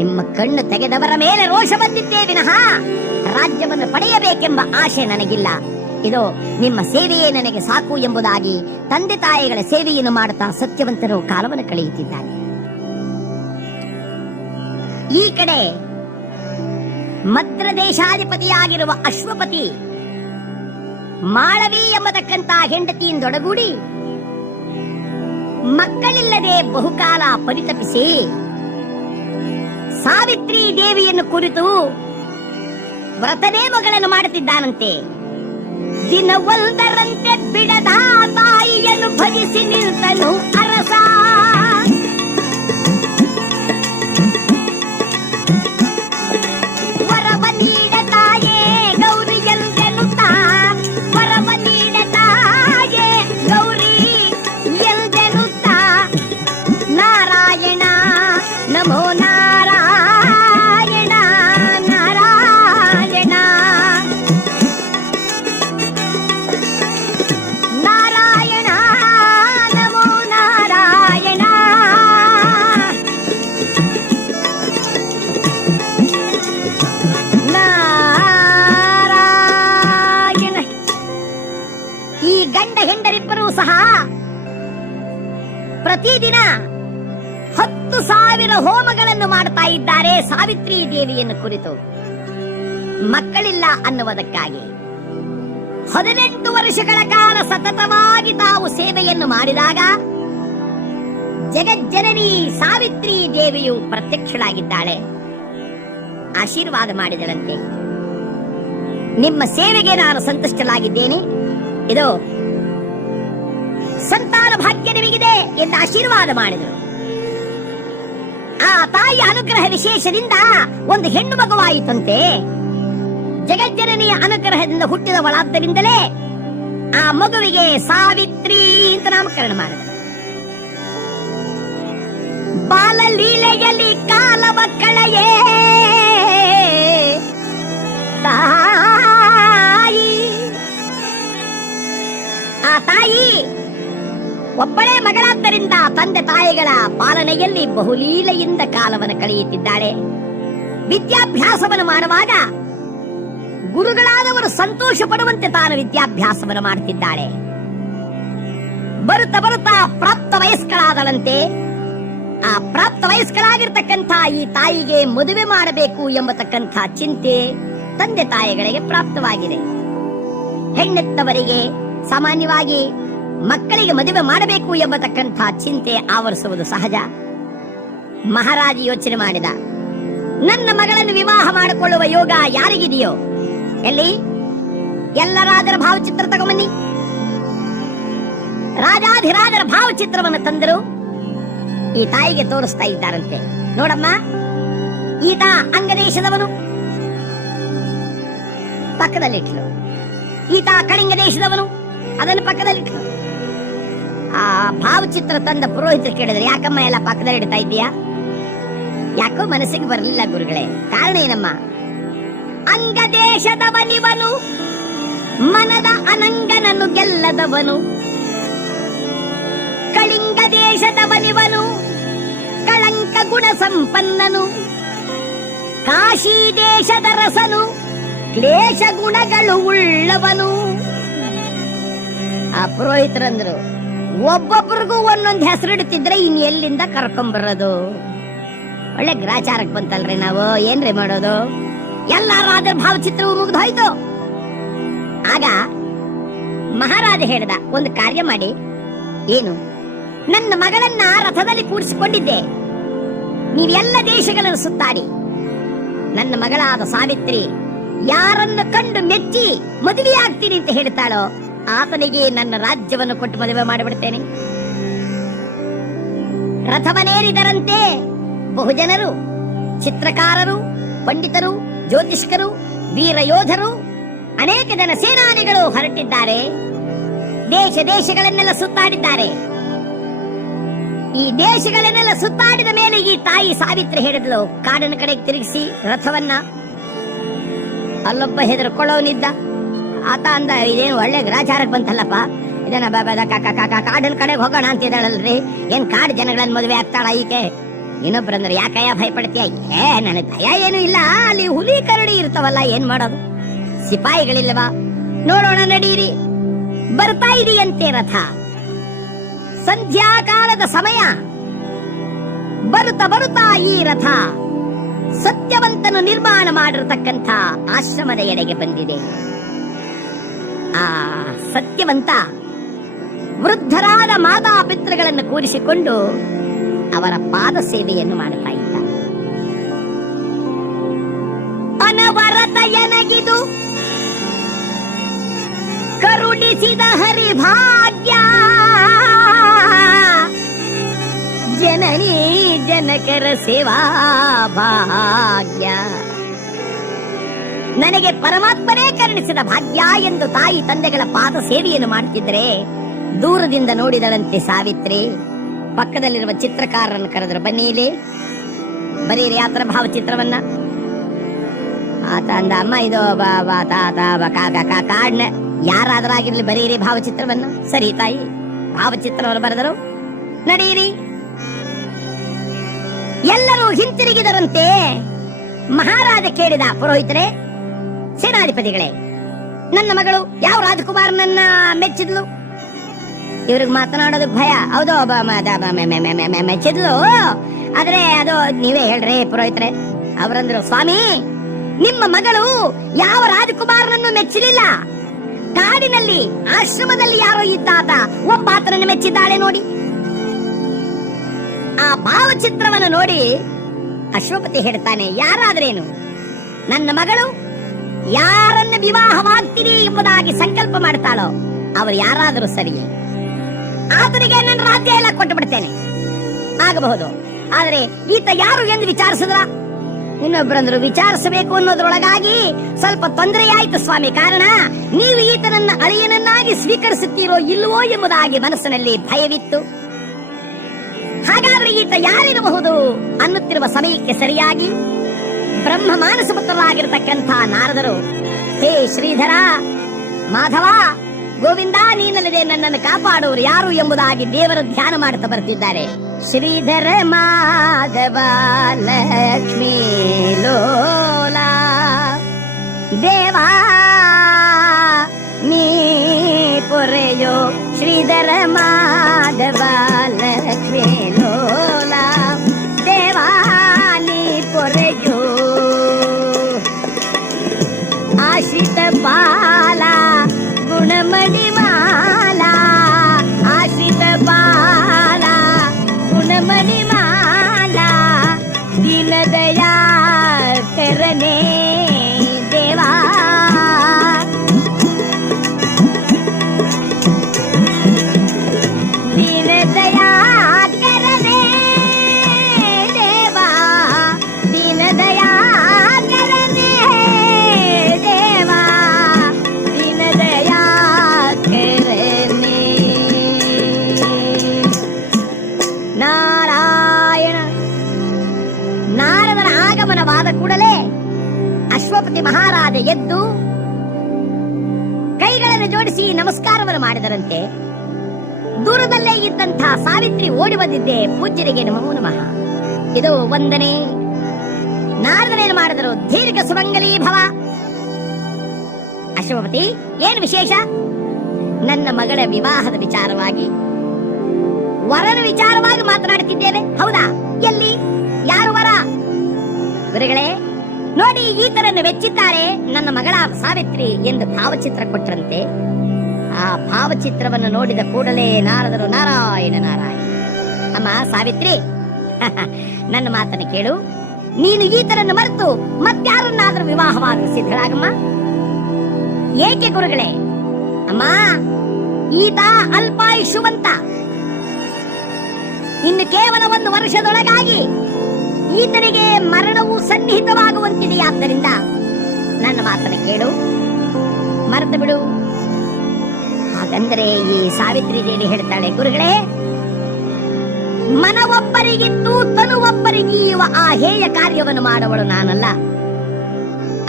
ನಿಮ್ಮ ಕಣ್ಣು ತೆಗೆದವರ ಮೇಲೆ ರೋಷ ಬಂದಿದ್ದೇ ವಿನಃ ರಾಜ್ಯವನ್ನು ಪಡೆಯಬೇಕೆಂಬ ಆಶೆ ನನಗಿಲ್ಲ. ಇದು ನಿಮ್ಮ ಸೇವೆಯೇ ನನಗೆ ಸಾಕು ಎಂಬುದಾಗಿ ತಂದೆ ತಾಯಿಗಳ ಸೇವೆಯನ್ನು ಮಾಡುತ್ತಾ ಸತ್ಯವಂತನು ಕಾಲವನ್ನು ಕಳೆಯುತ್ತಿದ್ದಾನೆ. ಈ ಕಡೆ ಮದ್ರ ದೇಶಾಧಿಪತಿಯಾಗಿರುವ ಅಶ್ವಪತಿ ಮಾಳವಿ ಎಂಬತಕ್ಕಂತ ಹೆಂಡತಿಯಿಂದೊಡಗೂಡಿ ಮಕ್ಕಳಿಲ್ಲದೆ ಬಹುಕಾಲ ಪರಿತಪಿಸಿ ಸಾವಿತ್ರಿ ದೇವಿಯನ್ನು ಕುರಿತು ವ್ರತನೇಮಗಳನ್ನು ಮಾಡುತ್ತಿದ್ದಾನಂತೆ. ದಿನವೊಂದರಂತೆ ಬಿಡದ ತಾಯಿಯನ್ನು ಭಜಿಸಿ ನಿಲ್ತನು ಅರಸ. ವರವ ನೀಡ ತಾಯೇ ಗೌರಿ ಎಂದೆನುತ್ತಾ, ವರವ ನೀಡ ತಾಯೇ ಗೌರಿ ಎಂದೆನುತ್ತಾ, ನಾರಾಯಣ ನಮೋ ನಾರಾಯಣ ನಾರಾಯಣ ನಾರಾಯಣ ನಮೋ ನಾರಾಯಣ. ನಾರಾಯಣ. ಈ ಗಂಡ ಹೆಂಡರಿಬ್ಬರೂ ಸಹ ಪ್ರತಿದಿನ 10,000 ಹೋಮಗಳನ್ನು ಮಾಡ್ತಾ ಇದ್ದಾರೆ ಸಾವಿತ್ರಿ ದೇವಿಯನ್ನು ಕುರಿತು, ಮಕ್ಕಳಿಲ್ಲ ಅನ್ನುವುದಕ್ಕಾಗಿ. 18 ವರ್ಷಗಳ ಕಾಲ ಸತತವಾಗಿ ತಾವು ಸೇವೆಯನ್ನು ಮಾಡಿದಾಗ ಜಗಜ್ಜನನಿ ಸಾವಿತ್ರಿ ದೇವಿಯು ಪ್ರತ್ಯಕ್ಷಳಾಗಿದ್ದಾಳೆ. ಆಶೀರ್ವಾದ ಮಾಡಿದಳಂತೆ, ನಿಮ್ಮ ಸೇವೆಗೆ ನಾನು ಸಂತುಷ್ಟಳಾಗಿದ್ದೇನೆ. ಇದು ಸಂತಾನ ಭಾಗ್ಯ ನಿಮಗಿದೆ ಎಂದು ಆಶೀರ್ವಾದ ಮಾಡಿದರು. ಆ ತಾಯಿಯ ಅನುಗ್ರಹ ವಿಶೇಷದಿಂದ ಒಂದು ಹೆಣ್ಣು ಮಗುವಾಯಿತಂತೆ. ಜಗಜ್ಜನನಿಯ ಅನುಗ್ರಹದಿಂದ ಹುಟ್ಟಿದವಳಾದ್ದರಿಂದಲೇ ಆ ಮಗುವಿಗೆ ಸಾವಿತ್ರಿ ಅಂತ ನಾಮಕರಣ ಮಾಡಿದರು. ಬಾಲಲೀಲೆಯಲ್ಲಿ ಕಾಲವ ಕಳೆಯೇ ತಾಯಿ. ಆ ತಾಯಿ ಒಬ್ಬಳೇ ಮಗಳಾದ್ದರಿಂದ ತಂದೆ ತಾಯಿಗಳ ಪಾಲನೆಯಲ್ಲಿ ಬಹುಲೀಲೆಯಿಂದ ಕಾಲವನ್ನು ಕಳೆಯುತ್ತಿದ್ದಾಳೆ. ವಿದ್ಯಾಭ್ಯಾಸವನ್ನು ಮಾಡುವಾಗ ಗುರುಗಳಾದವರು ಸಂತೋಷ ಪಡುವಂತೆ ತಾನು ವಿದ್ಯಾಭ್ಯಾಸವನ್ನು ಮಾಡುತ್ತಿದ್ದಾಳೆ. ಬರುತ್ತಾ ಬರುತ್ತಾ ಪ್ರಾಪ್ತ ವಯಸ್ಕಳಾದಳಂತೆ. ಆ ಪ್ರಾಪ್ತ ವಯಸ್ಕಳಾಗಿರ್ತಕ್ಕಂಥ ಈ ತಾಯಿಗೆ ಮದುವೆ ಮಾಡಬೇಕು ಎಂಬತಕ್ಕಂಥ ಚಿಂತೆ ತಂದೆ ತಾಯಿಗಳಿಗೆ ಪ್ರಾಪ್ತವಾಗಿದೆ. ಹೆಣ್ಣೆತ್ತವರಿಗೆ ಸಾಮಾನ್ಯವಾಗಿ ಮಕ್ಕಳಿಗೆ ಮದುವೆ ಮಾಡಬೇಕು ಎಂಬತಕ್ಕಂಥ ಚಿಂತೆ ಆವರಿಸುವುದು ಸಹಜ. ಮಹಾರಾಜ ಯೋಚನೆ ಮಾಡಿದ, ನನ್ನ ಮಗಳನ್ನು ವಿವಾಹ ಮಾಡಿಕೊಳ್ಳುವ ಯೋಗ ಯಾರಿಗಿದೆಯೋ ಎಲ್ಲಿ ಎಲ್ಲರಾಜರ ಭಾವಚಿತ್ರ ತಗೊಂಬನ್ನಿ. ರಾಜಾಧಿರಾಜರ ಭಾವಚಿತ್ರವನ್ನು ತಂದರು. ಈ ತಾಯಿಗೆ ತೋರಿಸ್ತಾ ಇದ್ದಾರಂತೆ, ನೋಡಮ್ಮ, ಈತ ಅಂಗದೇಶದವನು, ಪಕ್ಕದಲ್ಲಿಟ್ಲು. ಈತ ಕಳಿಂಗ ದೇಶದವನು, ಅದನ್ನು ಪಕ್ಕದಲ್ಲಿಟ್ಲು. ಆ ಭಾವಚಿತ್ರ ತಂದ ಪುರೋಹಿತರು ಕೇಳಿದ್ರೆ, ಯಾಕಮ್ಮ ಎಲ್ಲ ಪಕ್ಕದಲ್ಲಿ ಇಡ್ತಾ ಇದ್ದೀಯಾ? ಯಾಕೋ ಮನಸ್ಸಿಗೆ ಬರಲಿಲ್ಲ ಗುರುಗಳೇ. ಕಾರಣ ಏನಮ್ಮ? ಅಂಗದೇಶದವನಿವನು, ಮನದ ಅನಂಗನನ್ನು ಗೆಲ್ಲದವನು. ಕಳಿಂಗ ದೇಶದವನಿವನು, ಕಳಂಕ ಗುಣ ಸಂಪನ್ನನು. ಕಾಶಿ ದೇಶದ ರಸನು, ಕ್ಲೇಶ ಗುಣಗಳು ಉಳ್ಳವನು. ಆ ಪುರೋಹಿತರಂದ್ರು, ಒಬ್ಬೊಬ್ಬರಿಗೂ ಒಂದೊಂದು ಹೆಸರಿಡ್ತಿದ್ರೆ ಇನ್ ಎಲ್ಲಿಂದ ಕರ್ಕೊಂಬರೋದು? ಒಳ್ಳೆ ಗ್ರಾಚಾರಕ್ಕೆ ಬಂತಲ್ರಿ ನಾವು, ಏನ್ರಿ ಮಾಡೋದು? ಎಲ್ಲಾರಾದ್ರ ಭಾವಚಿತ್ರವು ಮುಗ್ದೋಯ್ತು. ಆಗ ಮಹಾರಾಜ ಹೇಳಿದ, ಒಂದು ಕಾರ್ಯ ಮಾಡಿ. ಏನು? ನನ್ನ ಮಗಳನ್ನ ರಥದಲ್ಲಿ ಕೂಡಿಸಿಕೊಂಡಿದ್ದೆ, ನೀವೆಲ್ಲ ದೇಶಗಳನ್ನು ಸುತ್ತಾಡಿ ನನ್ನ ಮಗಳಾದ ಸಾವಿತ್ರಿ ಯಾರನ್ನು ಕಂಡು ಮೆಚ್ಚಿ ಮದುವೆ ಆಗ್ತೀನಿ ಅಂತ ಹೇಳ್ತಾಳೋ ಆತನಿಗೆ ನನ್ನ ರಾಜ್ಯವನ್ನು ಕೊಟ್ಟು ಮದುವೆ ಮಾಡಿಬಿಡ್ತೇನೆ. ರಥವನೇರಿದರಂತೆ ಬಹುಜನರು, ಚಿತ್ರಕಾರರು, ಪಂಡಿತರು, ಜ್ಯೋತಿಷ್ಕರು, ವೀರ ಯೋಧರು, ಅನೇಕ ಜನ ಸೇನಾನಿಗಳು ಹೊರಟಿದ್ದಾರೆ. ದೇಶ ದೇಶಗಳನ್ನೆಲ್ಲ ಸುತ್ತಾಡಿದ್ದಾರೆ. ಈ ದೇಶಗಳನ್ನೆಲ್ಲ ಸುತ್ತಾಡಿದ ಮೇಲೆ ಈ ತಾಯಿ ಸಾವಿತ್ರಿ ಹೇಳಿದ್ಲು, ಕಾಡಿನ ಕಡೆಗೆ ತಿರುಗಿಸಿ ರಥವನ್ನ. ಅಲ್ಲೊಬ್ಬ ಹೆದರ್ಕೊಳ್ಳೋನಿದ್ದ. ಆತ ಅಂದ, ಇದೇನು ಒಳ್ಳೆ ಗ್ರಾಚಾರಕ್ಕೆ ಬಂತಲ್ಲಪ್ಪ, ಇದನ್ನ ಕಾಡಿನ ಕಡೆಗೆ ಹೋಗೋಣ ಅಂತಿದ್ದಾಳಲ್ರಿ, ಏನ್ ಕಾಡು ಜನಗಳನ್ನ ಮದುವೆ ಆಗ್ತಾಳ ಈಕೆ? ಇನ್ನೊಬ್ರಂದ್ರೆ, ಯಾಕಯ್ಯ ಭಯ ಪಡ್ತೀಯ? ನನ್ನ ಭಯ ಏನು ಇಲ್ಲ, ಅಲ್ಲಿ ಹುಲಿ ಕರಡಿ ಇರ್ತಾವಲ್ಲ, ಏನ್ ಮಾಡೋದು? ಸಿಪಾಯಿಗಳಿಲ್ಲವಾ? ನೋಡೋಣ ನಡೀರಿ. ಬರ್ತಾ ಇದೆಯಂತೆ ರಥ. ಸಂಧ್ಯಾಕಾಲದ ಸಮಯ. ಬರುತ್ತಾ ಬರುತ್ತಾ ಈ ರಥ ಸತ್ಯವಂತನು ನಿರ್ಮಾಣ ಮಾಡಿರತಕ್ಕಂಥ ಆಶ್ರಮದ ಎಡೆಗೆ ಬಂದಿದೆ. ಆ ಸತ್ಯವಂತ ವೃದ್ಧರಾದ ಮಾತಾಪಿತೃಗಳನ್ನು ಕೂರಿಸಿಕೊಂಡು ಅವರ ಪಾದ ಸೇವೆಯನ್ನು ಮಾಡುತ್ತಾ ಇದ್ದಾರೆ. ಅನವರತ ಎನಗಿದು ಕರುಣಿಸಿದ ಹರಿಭಾಗ್ಯ, ಜನನಿ ಜನಕರ ಸೇವಾ ಭಾಗ್ಯ. ನನಗೆ ಪರಮಾತ್ಮನೇ ಕರುಣಿಸಿದ ಭಾಗ್ಯ ಎಂದು ತಾಯಿ ತಂದೆಗಳ ಪಾದ ಸೇವೆಯನ್ನು ಮಾಡುತ್ತಿದ್ದರೆ ದೂರದಿಂದ ನೋಡಿದಳಂತೆ ಸಾವಿತ್ರಿ. ಪಕ್ಕದಲ್ಲಿರುವ ಚಿತ್ರಕಾರರನ್ನು ಕರೆದರು, ಬನ್ನಿಲಿ ಬರೀರಿ ಆತರ ಭಾವಚಿತ್ರವನ್ನ. ಆತ ಅಂದ, ಅಮ್ಮ ಇದು ಕಾಡ್ನ ಯಾರಾದ್ರಾಗಿರ್ಲಿ ಬರೀರಿ ಭಾವಚಿತ್ರವನ್ನ. ಸರಿ ತಾಯಿ, ಭಾವಚಿತ್ರವನ್ನು ಬರೆದರು. ನಡೀರಿ. ಎಲ್ಲರೂ ಹಿಂತಿರುಗಿದರಂತೆ. ಮಹಾರಾಜ ಕೇಳಿದ, ಪುರೋಹಿತರೇ, ಸೇನಾಧಿಪತಿಗಳೇ, ನನ್ನ ಮಗಳು ಯಾವ ರಾಜಕುಮಾರನನ್ನ ಮೆಚ್ಚಿದ್ಲು? ಇವ್ರಿಗೆ ಮಾತನಾಡೋದಕ್ಕೆ ಭಯ. ಹೌದು, ಮೆಚ್ಚಿದ್ಲು, ಆದ್ರೆ ಅದು ನೀವೇ ಹೇಳ್ರಿ ಪುರೋಹಿತರೆ. ಅವರಂದ್ರು, ಸ್ವಾಮಿ, ನಿಮ್ಮ ಮಗಳು ಯಾವ ರಾಜಕುಮಾರನನ್ನು ಮೆಚ್ಚಲಿಲ್ಲ. ಕಾಡಿನಲ್ಲಿ ಆಶ್ರಮದಲ್ಲಿ ಯಾರೋ ಇದ್ದಾತ ಒಬ್ಬ ಆತನನ್ನು ಮೆಚ್ಚಿದ್ದಾಳೆ ನೋಡಿ. ಆ ಭಾವಚಿತ್ರವನ್ನು ನೋಡಿ ಅಶ್ವಪತಿ ಹೇಳ್ತಾನೆ, ಯಾರಾದ್ರೇನು, ನನ್ನ ಮಗಳು ಯಾರನ್ನ ವಿವಾಹವಾಗ್ತೀನಿ ಎಂಬುದಾಗಿ ಸಂಕಲ್ಪ ಮಾಡ್ತಾಳೋ ಅವರು ಯಾರಾದರೂ ಸರಿಯೇ, ಆತನಿಗೆ ನನ್ನ ರಾಜ್ಯ ಎಲ್ಲ ಕೊಟ್ಟು ಬಿಡ್ತೇನೆ, ಆಗಬಹುದು. ಆದರೆ ಈತ ಯಾರು ಎಂದು ವಿಚಾರಿಸಿದ್ರ? ಇನ್ನೊಬ್ಬರಂದ್ರು ವಿಚಾರಿಸಬೇಕು ಅನ್ನೋದ್ರೊಳಗಾಗಿ ಸ್ವಲ್ಪ ತೊಂದರೆಯಾಯಿತು ಸ್ವಾಮಿ. ಕಾರಣ ನೀವು ಈತನನ್ನ ಅಳಿಯನನ್ನಾಗಿ ಸ್ವೀಕರಿಸುತ್ತೀರೋ ಇಲ್ಲವೋ ಎಂಬುದಾಗಿ ಮನಸ್ಸಿನಲ್ಲಿ ಭಯವಿತ್ತು. ಹಾಗಾದ್ರೆ ಈತ ಯಾರಿರಬಹುದು ಅನ್ನುತ್ತಿರುವ ಸಮಯಕ್ಕೆ ಸರಿಯಾಗಿ ಬ್ರಹ್ಮ ಮಾನಸ ಪುತ್ರರಾಗಿರತಕ್ಕಂಥ ನಾರದರು, ಹೇ ಶ್ರೀಧರ, ಮಾಧವ, ಗೋವಿಂದ, ನೀನಲ್ಲದೆ ನನ್ನನ್ನು ಕಾಪಾಡುವರು ಯಾರು ಎಂಬುದಾಗಿ ದೇವರ ಧ್ಯಾನ ಮಾಡುತ್ತಾ ಬರ್ತಿದ್ದಾರೆ. ಶ್ರೀಧರ ಮಾಧವ ಲಕ್ಷ್ಮೀ ಲೋಲ ದೇವಾ ನೀ ಪೊರೆಯೋ, ಶ್ರೀಧರ ಮಾಧವ ಲಕ್ಷ್ಮೀ ಲೋಲ ದೇವಾ ನೀ ಪೊರೆಯೋ, ಆಶ್ರಿತ ಬಾಲ ಗುಣಮಣಿ ಮಾಲಾ, ಆಶ್ರಿತ ಬಾಲ ಗುಣಮಣಿ ಮಾಲಾ, ದೀನದಯಾ ಕರನೇ ದೇವಾ. ದೀನದಯಾ ಕರನೇ ದೇವಾ, ದೀನದಯಾ ಕರನೇ ದೇವಾ, ದೀನದಯಾ ಕರನೇ. ನಾರಾಯಣ. ನಾರದರ ಆಗಮನವಾದ ಕೂಡಲೇ ಅಶ್ವಪತಿ ಮಹಾರಾಜ ಎದ್ದು ಕೈಗಳನ್ನು ಜೋಡಿಸಿ ನಮಸ್ಕಾರವನ್ನು ಮಾಡಿದರಂತೆ. ದೂರದಲ್ಲೇ ಇದ್ದಂತಹ ಸಾವಿತ್ರಿ ಓಡಿ ಬಂದಿದ್ದೆ. ಪೂಜ್ಯರಿಗೆ ನಮೋ ನಮಃ. ಇದು ವಂದನೆ. ನಾರದರೇನು ಮಾಡಿದರು? ದೀರ್ಘ ಸುಮಂಗಲೀ ಭವ. ಅಶ್ವಪತಿ, ಏನು ವಿಶೇಷ? ನನ್ನ ಮಗಳ ವಿವಾಹದ ವಿಚಾರವಾಗಿ, ವರನ ವಿಚಾರವಾಗಿ ಮಾತನಾಡುತ್ತಿದ್ದೇನೆ. ಹೌದಾ? ಎಲ್ಲಿ? ಯಾರು ವರ? ಗುರುಗಳೇ, ನೋಡಿ, ಈತರನ್ನು ಮೆಚ್ಚಿದ್ದಾರೆ ನನ್ನ ಮಗಳ ಸಾವಿತ್ರಿ ಎಂದು ಭಾವಚಿತ್ರ ಕೊಟ್ಟರಂತೆ. ಆ ಭಾವಚಿತ್ರವನ್ನು ನೋಡಿದ ಕೂಡಲೇ ನಾರದರು, ನಾರಾಯಣ ನಾರಾಯಣ. ಅಮ್ಮ ಸಾವಿತ್ರಿ, ನನ್ನ ಮಾತನ್ನು ಕೇಳು. ನೀನು ಈತರನ್ನು ಮರೆತು ಮತ್ಯಾರನ್ನಾದರೂ ವಿವಾಹವಾಗಲು ಸಿದ್ಧರಾಗಮ್ಮ. ಏಕೆ ಗುರುಗಳೇ? ಅಮ್ಮ, ಈತ ಅಲ್ಪಾಯುಷ್ಯವಂತ. ಇನ್ನು ಕೇವಲ 1 ವರ್ಷದೊಳಗಾಗಿ ಈತನಿಗೆ ಮರಣವು ಸನ್ನಿಹಿತವಾಗುವಂತಿದೆಯಾದ್ದರಿಂದ ನನ್ನ ಮಾತನ್ನು ಕೇಳು, ಮರೆತು ಬಿಡು. ಹಾಗಂದರೆ ಈ ಸಾವಿತ್ರಿ ದೇವಿ ಹೇಳ್ತಾಳೆ, ಗುರುಗಳೇ, ಮನವೊಬ್ಬರಿಗಿತ್ತು ತನುವೊಬ್ಬರಿಗೀಯುವ ಆ ಹೇಯ ಕಾರ್ಯವನ್ನು ಮಾಡುವಳು ನಾನಲ್ಲ.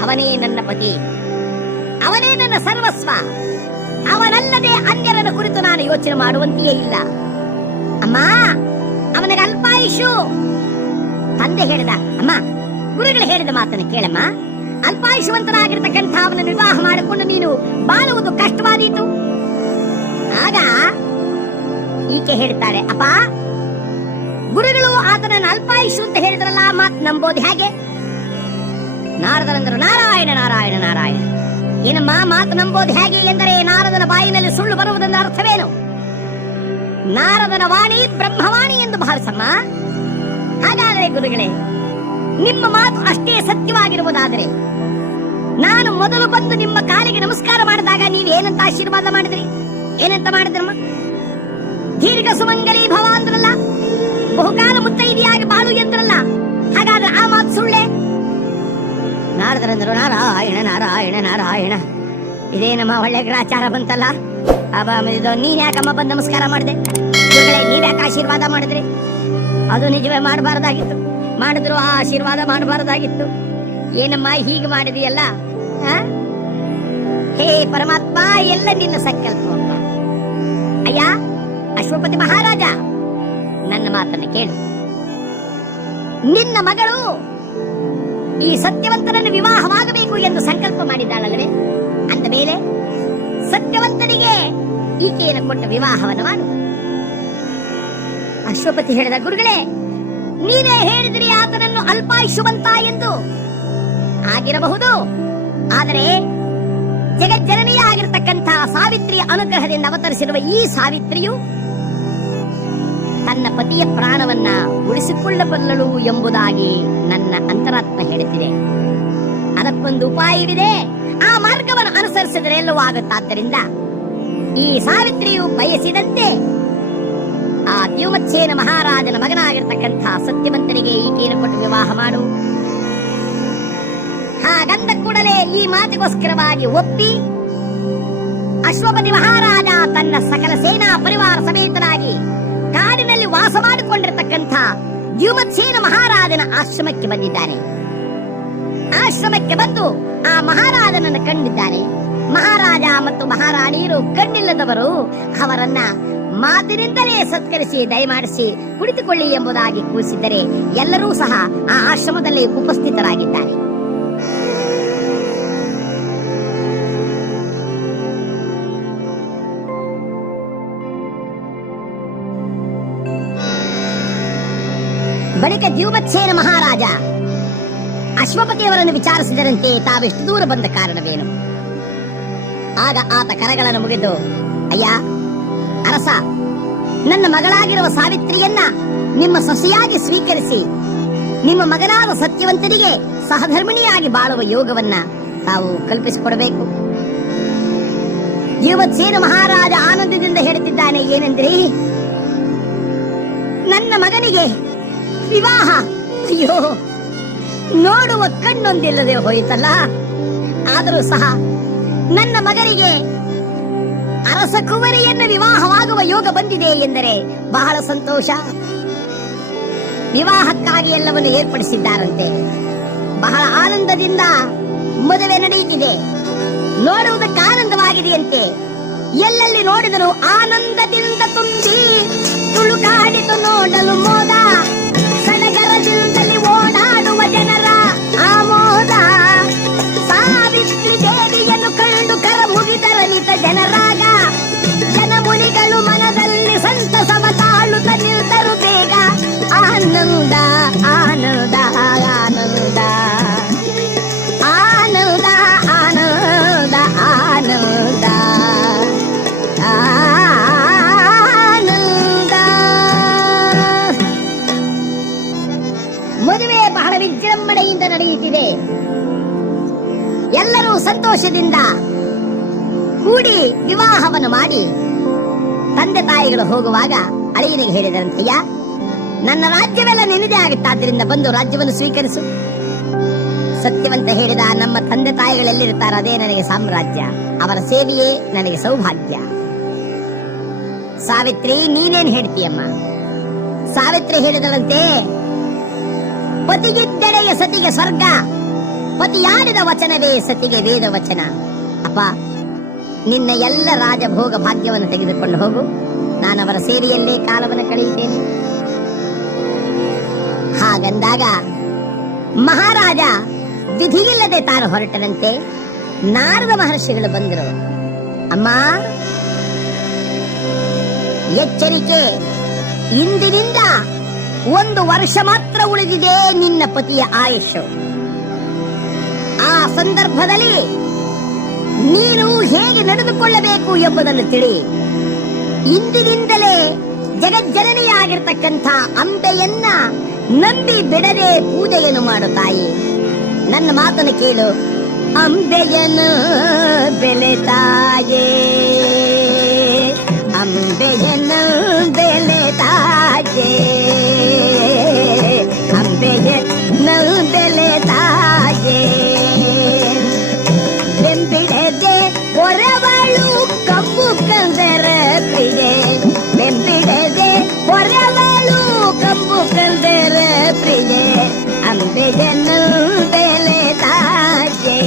ಅವನೇ ನನ್ನ ಪತಿ, ಅವನೇ ನನ್ನ ಸರ್ವಸ್ವ. ಅವನಲ್ಲದೆ ಅನ್ಯರನ್ನು ಕುರಿತು ನಾನು ಯೋಚನೆ ಮಾಡುವಂತೆಯೇ ಇಲ್ಲ. ಅಮ್ಮ, ಅವನಿಗೆ ಅಲ್ಪಾಯುಷು. ತಂದೆ ಹೇಳಿದ, ಅಮ್ಮ, ಗುರುಗಳು ಹೇಳಿದ ಮಾತನ್ನು ಕೇಳಮ್ಮ. ಅಲ್ಪಾಯುಷವಂತನಾಗಿರ್ತಕ್ಕಂಥ ಅವನನ್ನು ವಿವಾಹ ಮಾಡಿಕೊಂಡು ನೀನು ಬಾಳುವುದು ಕಷ್ಟವಾದೀತು. ಆಗ ಈಕೆ ಹೇಳ್ತಾಳೆ, ಅಪ್ಪ, ಗುರುಗಳು ಆತನನ್ನು ಅಲ್ಪಾಯುಷು ಅಂತ ಹೇಳಿದ್ರಲ್ಲ, ಮಾತು ನಂಬೋದು ಹೇಗೆ? ನಾರದರಂದರು, ನಾರಾಯಣ ನಾರಾಯಣ ನಾರಾಯಣ. ಏನಮ್ಮ ಮಾತು ನಂಬೋದು ಹೇಗೆ ಎಂದರೆ ನಾರದನ ಬಾಯಿನಲ್ಲಿ ಸುಳ್ಳು ಬರುವುದೆಂದು ಅರ್ಥವೇನು? ನಾರದನ ವಾಣಿ ಬ್ರಹ್ಮವಾಣಿ ಎಂದು ಭಾವಿಸಮ್ಮ. ಹಾಗಾದರೆ ಗುರುಗಳೇ, ನಿಮ್ಮ ಮಾತು ಅಷ್ಟೇ ಸತ್ಯವಾಗಿರುವುದಾದರೆ ನಾನು ಮೊದಲು ಬಂದು ನಿಮ್ಮ ಕಾಲಿಗೆ ನಮಸ್ಕಾರ ಮಾಡಿದಾಗ ನೀವೇನಂತ ಆಶೀರ್ವಾದ ಮಾಡಿದ್ರಿ? ಏನಂತ ಮಾಡಿದ್ರಮ್ಮ? ದೀರ್ಘ ಸುಮಂಗಲಿ ಭವ ಅಂದ್ರಲ್ಲ, ಬಹುಕಾಲ ಮುತ್ತೈದೆಯಾಗಿ ಬಾಳು ಎಂದ್ರಲ್ಲ. ಹಾಗಾದ್ರೆ ಆ ಮಾತು ಸುಳ್ಳೆ? ನಾರದರಂದರು, ನಾರಾಯಣ ನಾರಾಯಣ ನಾರಾಯಣ. ಇದೇನಮ್ಮ ಒಳ್ಳೆ ಗ್ರಾಚಾರ ಬಂತಲ್ಲ. ನೀನ್ ಯಾಕಮ್ಮ ಬಂದು ನಮಸ್ಕಾರ ಮಾಡಿದೆ? ಗುರುಗಳೇ, ನೀವ್ಯಾಕೆ ಆಶೀರ್ವಾದ ಮಾಡಿದ್ರಿ? ಅದು ನಿಜವೇ ಮಾಡಬಾರದಾಗಿತ್ತು. ಮಾಡಿದ್ರು ಆ ಆಶೀರ್ವಾದ ಮಾಡಬಾರದಾಗಿತ್ತು. ಏನಮ್ಮ ಹೀಗೆ ಮಾಡಿದೆಯಲ್ಲ? ಹೇ ಪರಮಾತ್ಮ, ಎಲ್ಲ ನಿನ್ನ ಸಂಕಲ್ಪವಮ್ಮ. ಅಯ್ಯ ಅಶ್ವಪತಿ ಮಹಾರಾಜ, ನನ್ನ ಮಾತನ್ನು ಕೇಳು. ನಿನ್ನ ಮಗಳು ಈ ಸತ್ಯವಂತನನ್ನು ವಿವಾಹವಾಗಬೇಕು ಎಂದು ಸಂಕಲ್ಪ ಮಾಡಿದ್ದಾಳಲ್ಲವೇ? ಅಂದ ಮೇಲೆ ಸತ್ಯವಂತನಿಗೆ ಈಕೆಯನ್ನು ಕೊಟ್ಟ ವಿವಾಹವನ್ನು ಮಾಡು. ಅಶ್ವಪತಿ ಹೇಳಿದ, ಗುರುಗಳೇ, ನೀವೇ ಹೇಳಿದ್ರಿ ಆತನನ್ನು ಅಲ್ಪಾಯುಷ್ಯವಂತ ಎಂದು. ಆಗಿರಬಹುದು, ಆದರೆ ಜಗಜ್ಜನನಿಯ ಆಗಿರತಕ್ಕಂತಹ ಸಾವಿತ್ರಿಯ ಅನುಗ್ರಹದಿಂದ ಅವತರಿಸಿರುವ ಈ ಸಾವಿತ್ರಿಯು ತನ್ನ ಪತಿಯ ಪ್ರಾಣವನ್ನ ಉಳಿಸಿಕೊಳ್ಳಬಲ್ಲಳು ಎಂಬುದಾಗಿ ನನ್ನ ಅಂತರಾತ್ಮ ಹೇಳುತ್ತಿದೆ. ಅದಕ್ಕೊಂದು ಉಪಾಯವಿದೆ. ಆ ಮಾರ್ಗವನ್ನು ಅನುಸರಿಸಿದರೆ ಎಲ್ಲವೂ ಆಗುತ್ತಾದ್ದರಿಂದ ಈ ಸಾವಿತ್ರಿಯು ಬಯಸಿದಂತೆ ದ್ಯುಮತ್ಸೇನ ಮಹಾರಾಜನ ಮಗನಾಗಿರ್ತಕ್ಕಂಥ ಸತ್ಯವಂತನಿಗೆ ಈಕೆಯನ್ನು ಕೊಟ್ಟು ವಿವಾಹ ಮಾಡು. ಹಾಗಂದ ಕೂಡಲೇ ಈ ಮಾತಿಗೋಸ್ಕರವಾಗಿ ಒಪ್ಪಿ ಅಶ್ವಪತಿ ಮಹಾರಾಜ ತನ್ನ ಸಕಲ ಸೇನಾ ಪರಿವಾರ ಸಮೇತನಾಗಿ ಕಾಡಿನಲ್ಲಿ ವಾಸ ಮಾಡಿಕೊಂಡಿರತಕ್ಕಂಥ ದ್ಯುಮತ್ಸೇನ ಮಹಾರಾಜನ ಆಶ್ರಮಕ್ಕೆ ಬಂದಿದ್ದಾನೆ. ಆಶ್ರಮಕ್ಕೆ ಬಂದು ಆ ಮಹಾರಾಜನನ್ನು ಕಂಡಿದ್ದಾನೆ. ಮಹಾರಾಜ ಮತ್ತು ಮಹಾರಾಣಿಯರು ಕಣ್ಣಿಲ್ಲದವರು, ಅವರನ್ನ ಮಾತಿನಿಂದಲೇ ಸತ್ಕರಿಸಿ ದಯಮಾಡಿಸಿ ಕುಳಿತುಕೊಳ್ಳಿ ಎಂಬುದಾಗಿ ಕೂರಿಸಿದ್ದರೆ ಎಲ್ಲರೂ ಸಹ ಆ ಆಶ್ರಮದಲ್ಲಿ ಉಪಸ್ಥಿತರಾಗಿದ್ದಾರೆ. ಬಳಿಕ ದ್ಯುಮತ್ಸೇನ ಮಹಾರಾಜ ಅಶ್ವಪತಿಯವರನ್ನು ವಿಚಾರಿಸಿದರಂತೆ ತಾವೆಷ್ಟು ದೂರ ಬಂದ ಕಾರಣವೇನು. ಆಗ ಆತ ಕರಗಳನ್ನು ಮುಗಿದು, ಅಯ್ಯ ಅರಸ, ನನ್ನ ಮಗಳಾಗಿರುವ ಸಾವಿತ್ರಿಯನ್ನ ನಿಮ್ಮ ಸೊಸೆಯಾಗಿ ಸ್ವೀಕರಿಸಿ ನಿಮ್ಮ ಮಗನಾದ ಸತ್ಯವಂತನಿಗೆ ಸಹಧರ್ಮಿಣಿಯಾಗಿ ಬಾಳುವ ಯೋಗವನ್ನ ತಾವು ಕಲ್ಪಿಸಿಕೊಡಬೇಕು. ದ್ಯುಮತ್ಸೇನ ಮಹಾರಾಜ ಆನಂದದಿಂದ ಹೇಳುತ್ತಿದ್ದಾನೆ, ಏನೆಂದ್ರಿ, ನನ್ನ ಮಗನಿಗೆ ವಿವಾಹ? ಅಯ್ಯೋ, ನೋಡುವ ಕಣ್ಣೊಂದಿಲ್ಲದೆ ಹೋಯಿತಲ್ಲ. ಆದರೂ ಸಹ ನನ್ನ ಮಗನಿಗೆ ಅರಸ ಕುವರಿಯನ್ನ ವಿವಾಹವಾಗುವ ಯೋಗ ಬಂದಿದೆ ಎಂದರೆ ಬಹಳ ಸಂತೋಷ. ವಿವಾಹಕ್ಕಾಗಿ ಎಲ್ಲವನ್ನು ಏರ್ಪಡಿಸಿದ್ದಾರಂತೆ. ಬಹಳ ಆನಂದದಿಂದ ಮದುವೆ ನಡೆಯುತ್ತಿದೆ. ನೋಡುವುದಕ್ಕೆ ಆನಂದವಾಗಿದೆಯಂತೆ. ಎಲ್ಲೆಲ್ಲಿ ನೋಡಿದರೂ ಆನಂದದಿಂದ ತುಂಬಿ ತುಳುಕಾಡಿತು ನೋಡಲು ಮೋದ. ಸಡಗರದಿಂದಲೇ ಓಡಾಡುವ ಜನರ ಆಮೋದ. ಸಾವಿತ್ರಿ ದೇವಿಯನ್ನು ಕಂಡು ಕರ ಮುಗಿದರನಿತ ಜನರಾಗ. ಜನಮುನಿಗಳು ಮನದಲ್ಲಿ ಸಂತಸವ ತಾಳುತ್ತ ನಿಲ್ತರು ಬೇಗ. ಆನಂದ ಆನಂದ ಆನಂದ ಆನಂದ ಆನಂದ ಆನಂದ ಆನಂದ. ಮದುವೆ ಬಹಳ ವಿಜೃಂಭಣೆಯಿಂದ ನಡೆಯುತ್ತಿದೆ. ಎಲ್ಲರೂ ಸಂತೋಷದಿಂದ ಕೂಡಿ ವಿವಾಹವನ್ನು ಮಾಡಿ ತಂದೆ ತಾಯಿಗಳು ಹೋಗುವಾಗ ಅಳಿಯನಿಗೆ ಹೇಳಿದರಂತಯ್ಯ, ನನ್ನ ರಾಜ್ಯವೆಲ್ಲ ನಿನ್ನದೇ ಆಗುತ್ತಾದ್ರಿಂದ ಬಂದು ರಾಜ್ಯವನ್ನು ಸ್ವೀಕರಿಸು. ಸತ್ಯವಂತ ಹೇಳಿದ, ನಮ್ಮ ತಂದೆ ತಾಯಿಗಳೆಲ್ಲಿರುತ್ತಾರೋ ಅದೇ ನನಗೆ ಸಾಮ್ರಾಜ್ಯ, ಅವರ ಸೇವೆಯೇ ನನಗೆ ಸೌಭಾಗ್ಯ. ಸಾವಿತ್ರಿ, ನೀನೇನ್ ಹೇಳ್ತೀಯಮ್ಮ? ಸಾವಿತ್ರಿ ಹೇಳಿದಳಂತೆ, ಪತಿಗಿದ್ದೆಡೆಯ ಸತಿಗೆ ಸ್ವರ್ಗ, ಪತಿಯಾಡಿದ ವಚನವೇ ಸತಿಗೆ ವೇದ ವಚನ. ಅಪ್ಪ, ನಿನ್ನ ಎಲ್ಲ ರಾಜಭೋಗ ಭಾಗ್ಯವನ್ನು ತೆಗೆದುಕೊಂಡು ಹೋಗು, ನಾನು ಅವರ ಸೇವೆಯಲ್ಲೇ ಕಾಲವನ್ನು ಕಳೆಯುತ್ತೇನೆ. ಹಾಗಂದಾಗ ಮಹಾರಾಜ ವಿಧಿಯಿಲ್ಲದೆ ತಾನು ಹೊರಟನಂತೆ. ನಾರದ ಮಹರ್ಷಿಗಳು ಬಂದರು. ಅಮ್ಮ, ಎಚ್ಚರಿಕೆ, ಇಂದಿನಿಂದ 1 ವರ್ಷ ಮಾತ್ರ ಉಳಿದಿದೆ ನಿನ್ನ ಪತಿಯ ಆಯುಷ್ಯು. ಆ ಸಂದರ್ಭದಲ್ಲಿ ನೀನು ಹೇಗೆ ನಡೆದುಕೊಳ್ಳಬೇಕು ಎಂಬುದನ್ನು ತಿಳಿ. ಇಂದಿನಿಂದಲೇ ಜಗಜ್ಜನನಿಯಾಗಿರ್ತಕ್ಕಂಥ ಅಂಬೆಯನ್ನ ನಂಬಿ ಬಿಡದೆ ಪೂಜೆಯನ್ನು ಮಾಡು ತಾಯಿ. ನನ್ನ ಮಾತನ್ನು ಕೇಳು. ಅಂಬೆಯನ್ನು ಬೆಲೆ ತಾಯೇ, ಅಂಬೆಯನ್ನು ಬೆಲೆ ತಾಯೇ, ಅಂಬೆಯನ್ನು ಬೆಲೆ ತಾಯೇ. ಬೆಂಬಿಡದೆ ಹೊರವಳು ಕಬ್ಬು ಕಂದರ ಪ್ರಿಯೆ, ಬೆಂಬಿಡದೆ ಹೊರವಳು ಕಬ್ಬು ಕಂದರ ಪ್ರಿಯೆ, ಅಂಬೆಯನ್ನು ಬೆಲೆ ತಾಯೇ.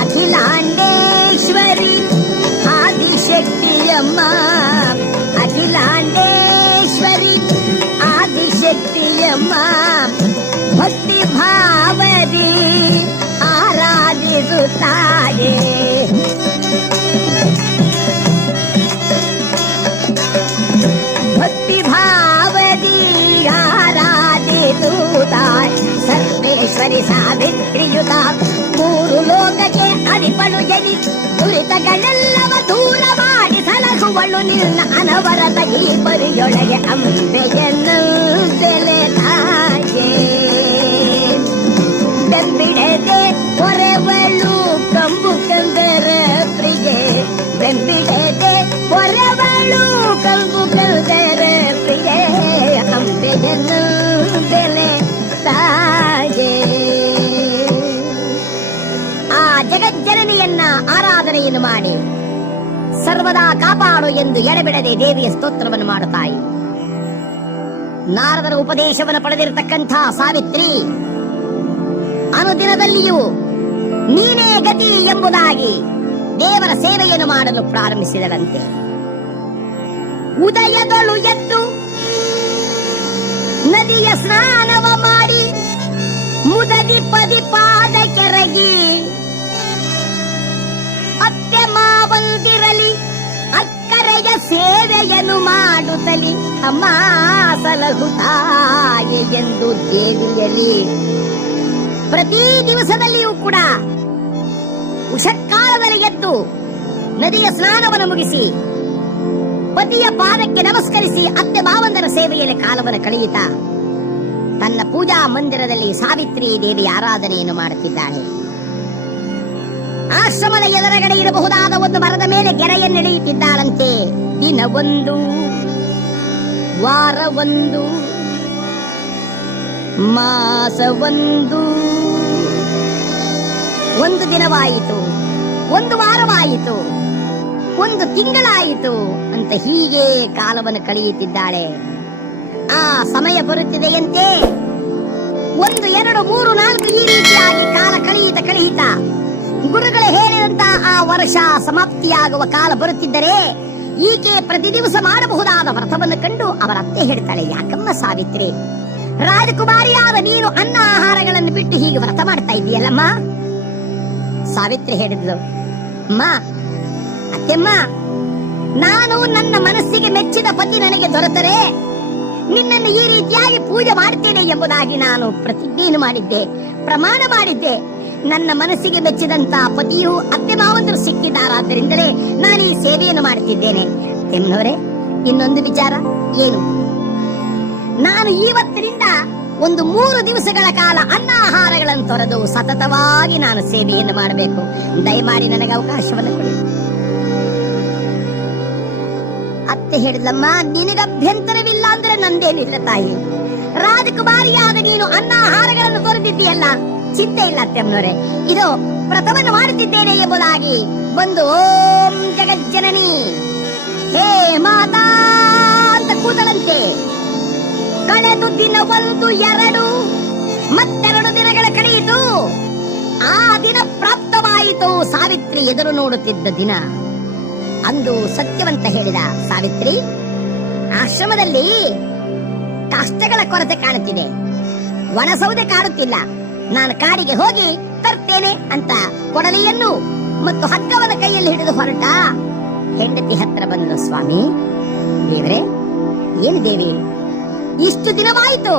ಅಖಿಲಾಂಡೇಶ್ವರಿ ಆದಿಶಕ್ತಿಯಮ್ಮ, ಅಖಿಲಾಂಡೇಶ್ವರಿ ಆದಿಶಕ್ತಿಯಮ್ಮ, ಭಕ್ತಿ ಭಾವದಿ ಆರಾಧಿಸುತ್ತಾಯೇ. ಭಕ್ತಿ ಭಾವದಿ ಆರಾಧಿಸುತ್ತಾಯ್. ಸರ್ವೇಶ್ವರಿ ಸಾವಿತ್ರಿಯುತ 3 ಲೋಕಕ್ಕೆ ಅಡಿಪಳು ಜನಿ, ದುರಿತಗಳೆಲ್ಲವ ದೂರ ಮಾಡಿ ಸಲಹುವಳು ನಿನ್ನ ಅನವರತ ಈ ಪರಿಯೊಳಗೆ. ಅಂಬೆಯನ್ನು ಬೆಲೆ ತಾಯೇ, ಬೆಂಬಿಡದೆ ಹೊರವಳು ಕಂಬು ಕಂದರ ಪ್ರಿಯೆ, ಬೆಂಬಿಡದೆ ಹೊರವಳು ಕಂಬು ಕಂದರ ಆರಾಧನೆಯನ್ನು ಮಾಡಿ ಸರ್ವದಾ ಕಾಪಾಡು ಎಂದು ಎಡೆಬಿಡದೆ ದೇವಿಯ ಸ್ತೋತ್ರವನ್ನು ಮಾಡುತ್ತಾಯಿ. ನಾರದರ ಉಪದೇಶವನ್ನು ಪಡೆದಿರತಕ್ಕಂಥ ಸಾವಿತ್ರಿ ಅನುದಿನದಲ್ಲಿಯೂ ನೀನೇ ಗತಿ ಎಂಬುದಾಗಿ ದೇವರ ಸೇವೆಯನ್ನು ಮಾಡಲು ಪ್ರಾರಂಭಿಸಿದಳಂತೆ. ಉದಯದೊಳು ಎದ್ದು ನದಿಯ ಸ್ನಾನವ ಮಾಡಿ ಮುದದಿ ಪದಿ ಪಾದ ಕೆರಗಿ ಅತ್ತೆ ಮಾವಂದಿರಲಿ ಅಕ್ಕರೆಯ ಸೇವೆಯನ್ನು ಮಾಡುತ್ತಲಿ ಅಮ್ಮ ಸಲಹುತ್ತಾಯೆ ಎಂದು ದೇವಿಯಲ್ಲಿ ಪ್ರತಿ ದಿವಸದಲ್ಲಿಯೂ ಕೂಡ ಉಷಕ್ಕಾಲದಲ್ಲಿ ಎದ್ದು ನದಿಯ ಸ್ನಾನವನ್ನು ಮುಗಿಸಿ ಪತಿಯ ಪಾದಕ್ಕೆ ನಮಸ್ಕರಿಸಿ ಅತ್ತೆ ಮಾವಂದರ ಸೇವೆಯಲ್ಲಿ ಕಾಲವನ್ನು ಕಳೆಯುತ್ತಾ ತನ್ನ ಪೂಜಾ ಮಂದಿರದಲ್ಲಿ ಸಾವಿತ್ರಿ ದೇವಿ ಆರಾಧನೆಯನ್ನು ಮಾಡುತ್ತಿದ್ದಾಳೆ. ಆಶ್ರಮದ ಎದುರುಗಡೆ ಇರಬಹುದಾದ ಒಂದು ಮರದ ಮೇಲೆ ಗೆರೆಯನ್ನೆಳೆಯುತ್ತಿದ್ದಾಳಂತೆ. ದಿನವೊಂದು, ವಾರವೊಂದು, ಮಾಸವೊಂದು. ಒಂದು ದಿನವಾಯಿತು, ಒಂದು ವಾರವಾಯಿತು, ಒಂದು ತಿಂಗಳಾಯಿತು ಅಂತ ಹೀಗೆ ಕಾಲವನ್ನು ಕಳೆಯುತ್ತಿದ್ದಾಳೆ. ಆ ಸಮಯ ಬರುತ್ತಿದೆಯಂತೆ. 1, 2, 3, 4 ಈ ರೀತಿಯಾಗಿ ಕಾಲ ಕಳೆಯುತ್ತ ಗುರುಗಳು ಹೇಳಿದಂತ ಆ ವರ್ಷ ಸಮಾಪ್ತಿಯಾಗುವ ಕಾಲ ಬರುತ್ತಿದ್ದರೆ ಈಕೆ ಪ್ರತಿ ದಿವಸ ಮಾಡಬಹುದಾದ ವ್ರತವನ್ನು ಕಂಡು ಅವರ ಅತ್ತೆ ಹೇಳ್ತಾಳೆ, ಯಾಕಮ್ಮ ಸಾವಿತ್ರಿ, ರಾಜಕುಮಾರಿಯಾದ ನೀನು ಅನ್ನ ಆಹಾರಗಳನ್ನು ಬಿಟ್ಟು ಹೀಗೆ ವ್ರತ ಮಾಡ್ತಾ ಇದೆಯಲ್ಲಮ್ಮ? ಸಾವಿತ್ರಿ ಹೇಳಿದ್ಲು, ಅಮ್ಮ, ಅತ್ತೆಮ್ಮ, ನಾನು ನನ್ನ ಮನಸ್ಸಿಗೆ ಮೆಚ್ಚಿದ ಪತಿ ನನಗೆ ದೊರೆತರೆ ನಿನ್ನನ್ನು ಈ ರೀತಿಯಾಗಿ ಪೂಜೆ ಮಾಡುತ್ತೇನೆ ಎಂಬುದಾಗಿ ನಾನು ಪ್ರತಿಜ್ಞೆಯನ್ನು ಮಾಡಿದ್ದೆ, ಪ್ರಮಾಣ ಮಾಡಿದ್ದೆ. ನನ್ನ ಮನಸ್ಸಿಗೆ ಮೆಚ್ಚಿದಂತ ಪತಿಯು ಅತ್ತೆ ಮಾವಂದರು ಸಿಕ್ಕಿದ್ದಾರಾದ್ದರಿಂದಲೇ ನಾನು ಈ ಸೇವೆಯನ್ನು ಮಾಡುತ್ತಿದ್ದೇನೆ. ಎನ್ನವರೇ, ಇನ್ನೊಂದು ವಿಚಾರ ಏನು? ನಾನು ಇವತ್ತಿನಿಂದ ಒಂದು 3 ದಿವಸಗಳ ಕಾಲ ಅನ್ನ ಆಹಾರಗಳನ್ನು ತೊರೆದು ಸತತವಾಗಿ ನಾನು ಸೇವೆಯನ್ನು ಮಾಡಬೇಕು. ದಯಮಾಡಿ ನನಗೆ ಅವಕಾಶವನ್ನು ಕೊಡಿ. ಅತ್ತೆ ಹೇಳಿದ್ಲಮ್ಮ, ನಿನಗೆ ಅಭ್ಯಂತರವಿಲ್ಲ ಅಂದ್ರೆ ನಂದೇನಿಲ್ಲ ತಾಯಿ. ರಾಜಕುಮಾರಿಯಾದ ನೀನು ಅನ್ನ ಆಹಾರಗಳನ್ನು ತೊರೆದಿದ್ದೀಯಲ್ಲ, ಚಿಂತೆ ಇಲ್ಲ ಅತ್ತೆಮ್ಮನವರೇ. ಇದು ವ್ರತವನ್ನು ಮಾಡುತ್ತಿದ್ದೇನೆ ಎಂಬುದಾಗಿ ಬಂದು ಓಂ ಜಗಜ್ಜನನಿ ಹೇ ಮಾತಾ ಅಂತ ಕೂತಲಂತೆ. ಕಳೆದು ದಿನ 1, 2 ಮತ್ತೆರಡು ದಿನಗಳ ಕಳೆಯಿತು. ಆ ದಿನ ಪ್ರಾಪ್ತವಾಯಿತು. ಸಾವಿತ್ರಿ ಎದುರು ನೋಡುತ್ತಿದ್ದ ದಿನ. ಅಂದು ಸತ್ಯವಂತ ಹೇಳಿದ, ಸಾವಿತ್ರಿ, ಆಶ್ರಮದಲ್ಲಿ ಕಷ್ಟಗಳ ಕೊರತೆ ಕಾಣುತ್ತಿದೆ, ಒಣಸೌದೆ ಕಾಣುತ್ತಿಲ್ಲ, ನಾನು ಕಾಡಿಗೆ ಹೋಗಿ ತರ್ತೇನೆ ಅಂತ ಕೊಡಲಿಯನ್ನು ಮತ್ತು ಹಗ್ಗವನ್ನ ಕೈಯಲ್ಲಿ ಹಿಡಿದು ಹೊರಟ. ಹೆಂಡತಿ ಹತ್ರ ಬಂದು, ಸ್ವಾಮಿ ದೇವರೇ, ಏನು ದೇವಿ, ಇಷ್ಟು ದಿನವಾಯಿತು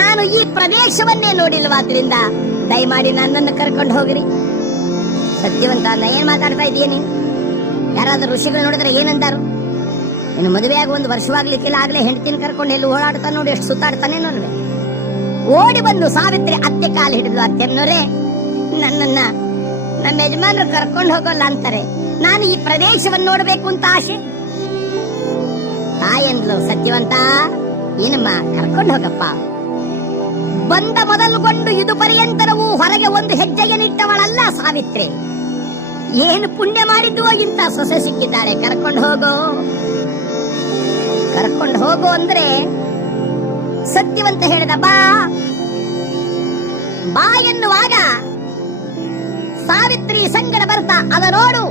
ನಾನು ಈ ಪ್ರದೇಶವನ್ನೇ ನೋಡಿಲ್ವಾದ್ರಿಂದ ದಯಮಾಡಿ ನನ್ನನ್ನು ಕರ್ಕೊಂಡು ಹೋಗಿರಿ. ಸತ್ಯವಂತ ಅಂದ, ಏನ್ ಮಾತಾಡ್ತಾ ಇದೀನಿ? ಯಾರಾದ್ರೂ ಋಷಿಗಳು ನೋಡಿದ್ರೆ ಏನಂತಾರು? ಇನ್ನು ಮದುವೆಯಾಗಿ 1 ವರ್ಷವಾಗ್ಲಿಕ್ಕಿಲ್ಲ, ಆಗ್ಲೇ ಹೆಂಡತಿನ ಕರ್ಕೊಂಡು ಎಲ್ಲಿ ಓಡಾಡ್ತಾನೆ ನೋಡಿ, ಎಷ್ಟು ಸುತ್ತಾಡ್ತಾನೆ ನೋಡ್ರಿ. ಓಡಿ ಬಂದು ಸಾವಿತ್ರಿ ಅತ್ತೆ ಕಾಲು ಹಿಡಿದು, ಅತ್ತೆನ್ನೋರೇ, ನನ್ನನ್ನ ನಮ್ಮ ಯಜಮಾನರು ಕರ್ಕೊಂಡು ಹೋಗೋಲ್ಲ ಅಂತಾರೆ, ನಾನು ಈ ಪ್ರದೇಶವನ್ನು ನೋಡ್ಬೇಕು ಅಂತ ಆಸೆ. ತಾಯಂದ್ಲು, ಸತ್ಯವಂತ, ಏನಮ್ಮ ಕರ್ಕೊಂಡು ಹೋಗಪ್ಪ. ಬಂದ ಮೊದಲುಗೊಂಡು ಇದು ಪರ್ಯಂತರವೂ ಹೊರಗೆ ಒಂದು ಹೆಜ್ಜೆಯನ್ನಿಟ್ಟವಳಲ್ಲ ಸಾವಿತ್ರಿ. ಏನು ಪುಣ್ಯ ಮಾಡಿದ್ವೋ ಇಂತ ಸೊಸೆ ಸಿಕ್ಕಿದ್ದಾರೆ, ಕರ್ಕೊಂಡು ಹೋಗೋ, ಕರ್ಕೊಂಡು ಹೋಗೋ ಅಂದ್ರೆ ಸತ್ಯವಂತ ಹೇಳಿದ, ಬಾ ಬಾ ಎನ್ನುವಾಗ ಸಾವಿತ್ರಿ ಸಂಗಡ ಬರ್ತಾ, ಅದ ನೋಡು,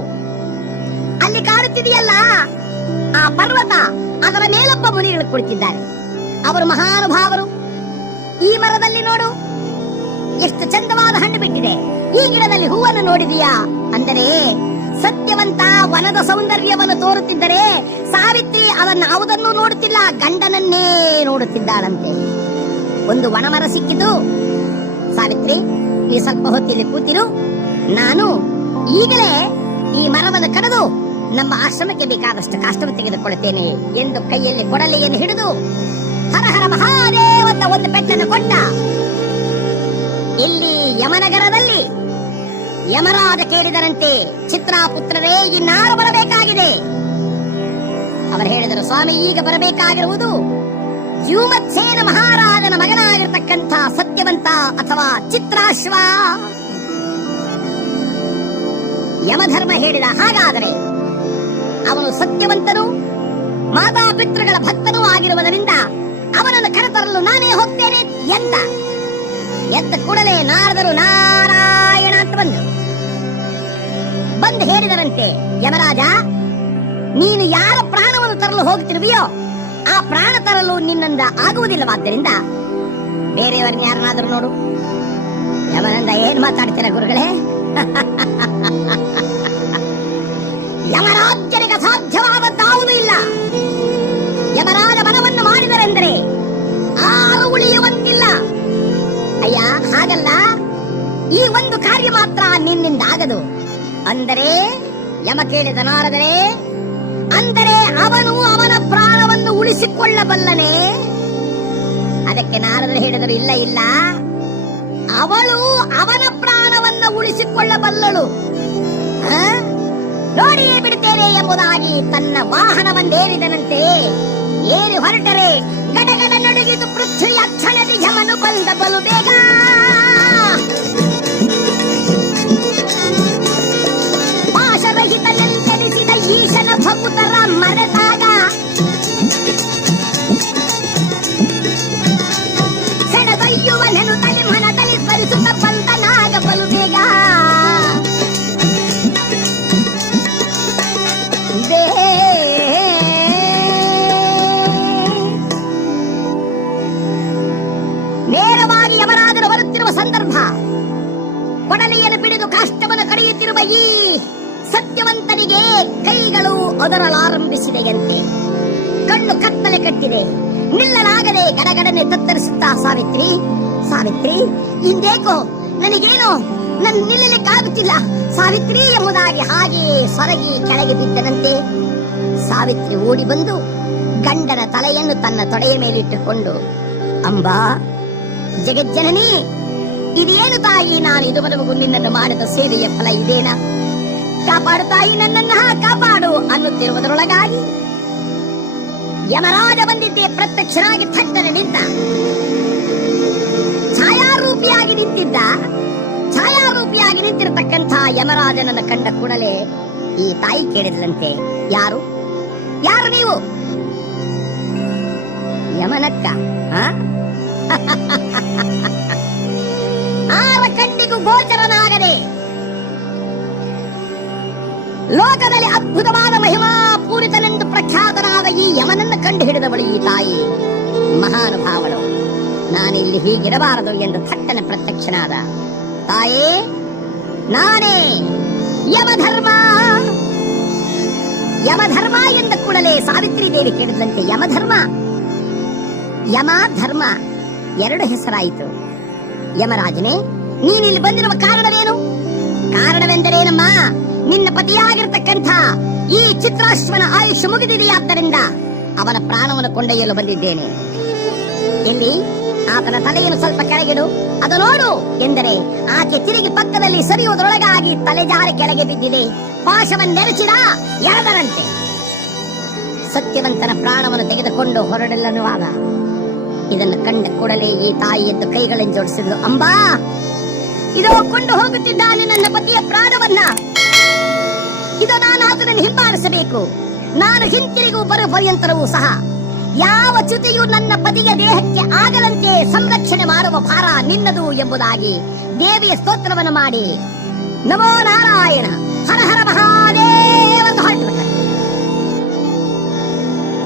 ಅಲ್ಲಿ ಕಾಣುತ್ತಿದೆಯಲ್ಲ ಆ ಪರ್ವತ, ಅದರ ಮೇಲೊಬ್ಬ ಮುನಿಗಳು ಕುಳಿತಿದ್ದಾರೆ. ಅವರು ಮಹಾನುಭಾವರು. ಈ ಮರದಲ್ಲಿ ನೋಡು ಎಷ್ಟು ಚಂದವಾದ ಹಣ್ಣು ಬಿಟ್ಟಿದೆ, ಈ ಗಿಡದಲ್ಲಿ ಹೂವನ್ನು ನೋಡಿದೀಯಾ ಅಂದರೆ ಸತ್ಯವಂತ ವನದ ಸೌಂದರ್ಯವನ್ನು ತೋರುತ್ತಿದ್ದರೆ ಸಾವಿತ್ರಿ ಅವನ್ನ ಯಾವುದನ್ನೂ ನೋಡುತ್ತಿಲ್ಲ, ಗಂಡನನ್ನೇ ನೋಡುತ್ತಿದ್ದಾಳಂತೆ. ಒಂದು ವನಮರ ಸಿಕ್ಕಿತು. ಸಾವಿತ್ರಿ, ಈ ಸ್ವಲ್ಪ ಹೊತ್ತಿಲ್ಲಿ ಕೂತಿರು, ನಾನು ಈಗಲೇ ಈ ಮರವನ್ನು ಕಡಿದು ನಮ್ಮ ಆಶ್ರಮಕ್ಕೆ ಬೇಕಾದಷ್ಟು ಕಾಷ್ಟವನ್ನು ತೆಗೆದುಕೊಳ್ಳುತ್ತೇನೆ ಎಂದು ಕೈಯಲ್ಲಿ ಕೊಡಲಿಯನ್ನು ಹಿಡಿದು ಹರ ಹರ ಮಹಾದೇವ ಅಂತ ಒಂದು ಪೆಟ್ಟನ್ನು ಕೊಟ್ಟ. ಇಲ್ಲಿ ಯಮನಗರದಲ್ಲಿ ಯಮರಾಜ ಕೇಳಿದರಂತೆ, ಚಿತ್ರಾಪುತ್ರರೇ, ಇನ್ನಾರು ಬರಬೇಕಾಗಿದೆ? ಅವರು ಹೇಳಿದರು, ಸ್ವಾಮಿ, ಈಗ ಬರಬೇಕಾಗಿರುವುದು ದ್ಯುಮತ್ಸೇನ ಮಹಾರಾಜನ ಮಗನಾಗಿರ್ತಕ್ಕಂಥ ಸತ್ಯವಂತ ಅಥವಾ ಚಿತ್ರಾಶ್ವ. ಯಮಧರ್ಮ ಹೇಳಿದ, ಹಾಗಾದರೆ ಅವನು ಸತ್ಯವಂತನು, ಮಾತಾಪಿತೃಗಳ ಭಕ್ತನೂ ಆಗಿರುವುದರಿಂದ ಅವನನ್ನು ಕರೆತರಲು ನಾನೇ ಹೋಗ್ತೇನೆ ಎಂದ. ಎದ್ದ ಕೂಡಲೇ ನಾರದರು ನಾರಾಯಣ ಅಂತ ಬಂದು ಹೇಳಿದರಂತೆ, ಯಮರಾಜ, ನೀನು ಯಾರ ಪ್ರಾಣವನ್ನು ತರಲು ಹೋಗ್ತಿರುವಿಯೋ ಆ ಪ್ರಾಣ ತರಲು ನಿನ್ನಿಂದ ಆಗುವುದಿಲ್ಲವಾದ್ದರಿಂದ ಬೇರೆಯವರನ್ನ ಯಾರನ್ನಾದರೂ ನೋಡು. ಯಮನಂದ, ಏನ್ ಮಾತಾಡ್ತೀರ ಗುರುಗಳೇ? ಯಮರಾಜನಿಗೆ ಅಸಾಧ್ಯವಾದದ್ದಾವುದೂ ಇಲ್ಲ. ಯಮರಾಜ ಮನವನ್ನು ಮಾಡಿದರೆಂದರೆ ಆರು ಉಳಿಯುವಂತಿಲ್ಲ. ಅಯ್ಯ, ಹಾಗಲ್ಲ, ಈ ಒಂದು ಕಾರ್ಯ ಮಾತ್ರ ನಿನ್ನಿಂದ ಆಗದು ಅಂದರೆ ಯಮ ಕೇಳಿದ ನಾರದರೆ, ಅಂದರೆ ಅವನು ಅವನ ಪ್ರಾಣವನ್ನು ಉಳಿಸಿಕೊಳ್ಳಬಲ್ಲನೆ? ಅದಕ್ಕೆ ನಾರದರು ಹೇಳಿದರು, ಇಲ್ಲ ಇಲ್ಲ, ಅವಳು ಅವನ ಪ್ರಾಣವನ್ನು ಉಳಿಸಿಕೊಳ್ಳಬಲ್ಲಳು, ನೋಡಿಯೇ ಬಿಡುತ್ತೇನೆ ಎಂಬುದಾಗಿ ತನ್ನ ವಾಹನವನ್ನೇರಿದನಂತೆ. ಏರಿ ಹೊರಟರೆ ಗಡಗಡ ನಡುಗಿದು ಪೃಥ್ವಿಯ ಕ್ಷಣದಿ ಯಮನು ಬಂದ ಬಲು ಬೇಗ. ಪಾಶರಹಿತನೆಂದೆನಿಸಿದ ಈಶನ ಭಕುತರ ಮರೆತಾಗ ಸೆಣದೊಯ್ಯುವನೆನು ತಲೆ ಮನದಲ್ಲಿ ಸ್ಮರಿಸುತ್ತ ಬಂದನಾಗ ಬಲು ಬೇಗ. ನೇರವಾಗಿ ಯಮರಾಜನು ಬರುತ್ತಿರುವ ಸಂದರ್ಭ, ಕೊಡಲಿಯನ್ನು ಬಿಡಿದು ಕಾಷ್ಟವನ್ನು ಕಡಿಯುತ್ತಿರುವ ಈ ಸತ್ಯವಂತನಿಗೆ ಕೈಗಳು ಒದರಲಾರಂಭಿಸಿದೆಯಂತೆ. ಕಣ್ಣು ಕತ್ತಲೆ ಕಟ್ಟಿದೆ, ನಿಲ್ಲಲಾಗದೆ ಗಡಗಡನೆ ತತ್ತರಿಸುತ್ತಾ, ಸಾವಿತ್ರಿ ಸಾವಿತ್ರಿ, ಇಂದೇಕೋ ನನಗೇನೋ ನನ್ನ ನಿಲ್ಲಲಿಕ್ಕಾಗುತ್ತಿಲ್ಲ ಸಾವಿತ್ರಿ ಎಂಬುದಾಗಿ ಹಾಗೆ ಸೊರಗಿ ಕೆಳಗೆ ಬಿದ್ದನಂತೆ. ಸಾವಿತ್ರಿ ಓಡಿ ಬಂದು ಗಂಡನ ತಲೆಯನ್ನು ತನ್ನ ತೊಡೆಯ ಮೇಲಿಟ್ಟುಕೊಂಡು, ಅಂಬಾ, ಜಗಜ್ಜನನಿ, ಇದೇನು ತಾಯಿ, ನಾನು ಇದುವರೆಗೂ ನಿನ್ನನ್ನು ಮಾಡಿದ ಸೇವೆಯ ಫಲ ಇದೇನಾ? ಕಾಪಾಡು ತಾಯಿ, ನನ್ನನ್ನ ಕಾಪಾಡು ಅನ್ನುತ್ತಿರುವುದರೊಳಗಾಗಿ ಯಮರಾಜ ಬಂದಿದ್ದೇ ಪ್ರತ್ಯಕ್ಷನಾಗಿ ಥಟ್ಟನೆ ನಿಂತ. ಛಾಯಾರೂಪಿಯಾಗಿ ನಿಂತಿರತಕ್ಕಂಥ ಯಮರಾಜನನ್ನು ಕಂಡ ಕೂಡಲೇ ಈ ತಾಯಿ ಕೇಳಿದ್ಲಂತೆ, ಯಾರು ಯಾರು ನೀವು? ಯಮನಕ್ಕ, ಆರ ಕಣ್ಣಿಗೂ ಗೋಚರನಾಗದೆ ಲೋಕದಲ್ಲಿ ಅದ್ಭುತವಾದ ಮಹಿಮಾ ಪೂರಿತನೆಂದು ಪ್ರಖ್ಯಾತನಾದ ಈ ಯಮನನ್ನು ಕಂಡು ಹಿಡಿದವಳು ಈ ತಾಯಿ ಮಹಾನುಭಾವಳು. ನಾನಿಲ್ಲಿ ಹೀಗಿರಬಾರದು ಎಂದು ಥಟ್ಟನೆ ಪ್ರತ್ಯಕ್ಷನಾದ. ತಾಯೇ, ನಾನೇ ಯಮಧರ್ಮ. ಯಮಧರ್ಮ ಎಂದ ಕೂಡಲೇ ಸಾವಿತ್ರಿ ದೇವಿ ಕೇಳಿದಂತೆ, ಯಮಧರ್ಮ ಯಮ ಧರ್ಮ ಎರಡು ಹೆಸರಾಯಿತು. ಯಮರಾಜನೇ, ನೀನಿಲ್ಲಿ ಬಂದಿರುವ ಕಾರಣವೇನು? ಕಾರಣವೆಂದರೇನಮ್ಮ, ನಿನ್ನ ಪತಿಯಾಗಿರ್ತಕ್ಕಂಥ ಈ ಚಿತ್ರಾಶ್ವನ ಆಯುಷ್ ಮುಗಿದಿದೆಯಾದ್ದರಿಂದ ಅವನ ಪ್ರಾಣವನ್ನು ಕೊಂಡೊಯ್ಯಲು ಬಂದಿದ್ದೇನೆ. ಎಲ್ಲಿ ಆತನ ತಲೆಯನ್ನು ಸ್ವಲ್ಪ ಕೆಳಗಿಡು, ಅದು ನೋಡು ಎಂದರೆ ಆಕೆ ತಿರುಗಿ ಪಕ್ಕದಲ್ಲಿ ಸರಿಯುವುದರೊಳಗಾಗಿ ತಲೆ ಜಾರಿ ಕೆಳಗೆ ಬಿದ್ದಿದೆ. ಪಾಶವನ್ನೆರಚಿದ ಎರಡರಂತೆ ಸತ್ಯವಂತನ ಪ್ರಾಣವನ್ನು ತೆಗೆದುಕೊಂಡು ಹೊರಡಲನ್ನುವಾಗ ಇದನ್ನು ಕಂಡ ಕೂಡಲೇ ಈ ತಾಯಿ ಎದ್ದು ಕೈಗಳನ್ನು ಜೋಡಿಸಿದ್ರು. ಅಂಬಾ, ಇದೋ ಕೊಂಡು ಹೋಗುತ್ತಿದ್ದಾನೆ ನನ್ನ ಪತಿಯ ಪ್ರಾಣವನ್ನ. ಇದು ನಾನು ಆತನನ್ನು ಹಿಂಬಾಲಿಸಬೇಕು. ನಾನು ಹಿಂತಿರುಗು ಬರುವ ಪರ್ಯಂತರವೂ ಸಹ ಯಾವ ಚ್ಯುತಿಯು ನನ್ನ ಪತಿಯ ದೇಹಕ್ಕೆ ಆಗದಂತೆ ಸಂರಕ್ಷಣೆ ಮಾಡುವ ಭಾರ ನಿನ್ನದು ಎಂಬುದಾಗಿ ದೇವಿಯ ಸ್ತೋತ್ರವನ್ನು ಮಾಡಿ ನಮೋ ನಾರಾಯಣ ಹರ ಹರ ಮಹಾದೇವ ಹೊರಟುಬಿಟ್ಟ.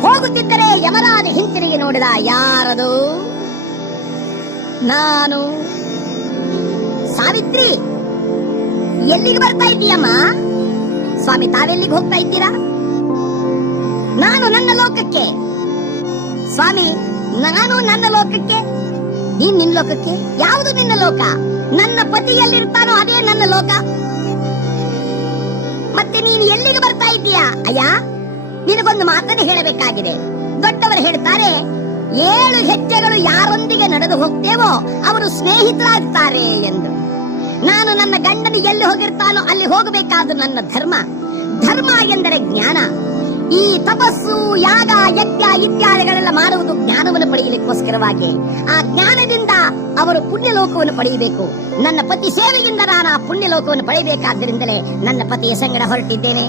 ಹೋಗುತ್ತಿದ್ದರೆ ಯಮರಾಜ ಹಿಂತಿರುಗಿ ನೋಡಿದ. ಯಾರದು? ನಾನು. ಸಾವಿತ್ರಿ, ಎಲ್ಲಿಗೆ ಬರ್ತಾ ಇದ್ದೀಯಮ್ಮ? ಸ್ವಾಮಿ, ತಾವೆಲ್ಲಿಗೆ ಹೋಗ್ತಾ ಇದ್ದೀರಾ? ನಾನು ನನ್ನ ಲೋಕಕ್ಕೆ. ಸ್ವಾಮಿ, ನಾನು ನನ್ನ ಲೋಕಕ್ಕೆ. ನೀನ್ ನಿನ್ನ ಲೋಕಕ್ಕೆ? ಯಾವುದು ನಿನ್ನ ಲೋಕ? ನನ್ನ ಪತಿ ಎಲ್ಲಿರ್ತಾನೋ ಅದೇ ನನ್ನ ಲೋಕ. ಮತ್ತೆ ನೀನು ಎಲ್ಲಿಗೆ ಬರ್ತಾ ಇದ್ದೀಯಾ? ಅಯ್ಯ, ನಿನಗೊಂದು ಮಾತನ್ನು ಹೇಳಬೇಕಾಗಿದೆ. ದೊಡ್ಡವರು ಹೇಳ್ತಾರೆ, 7 ಹೆಜ್ಜೆಗಳು ಯಾರೊಂದಿಗೆ ನಡೆದು ಹೋಗ್ತೇವೋ ಅವರು ಸ್ನೇಹಿತರಾಗ್ತಾರೆ ಎಂದು. ನಾನು ನನ್ನ ಗಂಡನು ಎಲ್ಲಿ ಹೋಗಿರ್ತಾನೋ ಅಲ್ಲಿ ಹೋಗಬೇಕಾದ ನನ್ನ ಧರ್ಮ. ಧರ್ಮ ಎಂದರೆ ಜ್ಞಾನ. ಈ ತಪಸ್ಸು, ಯಾಗ, ಯಜ್ಞ ಇತ್ಯಾದಿಗಳೆಲ್ಲ ಮಾಡುವುದು ಜ್ಞಾನವನ್ನು ಪಡೆಯಲಿಕ್ಕೋಸ್ಕರವಾಗಿ. ಆ ಜ್ಞಾನದಿಂದ ಅವರು ಪುಣ್ಯಲೋಕವನ್ನು ಪಡೆಯಬೇಕು. ನನ್ನ ಪತಿ ಸೇವೆಯಿಂದ ನಾನು ಆ ಪುಣ್ಯಲೋಕವನ್ನು ಪಡೆಯಬೇಕಾದ್ದರಿಂದಲೇ ನನ್ನ ಪತಿಯ ಸಂಗಡ ಹೊರಟಿದ್ದೇನೆ.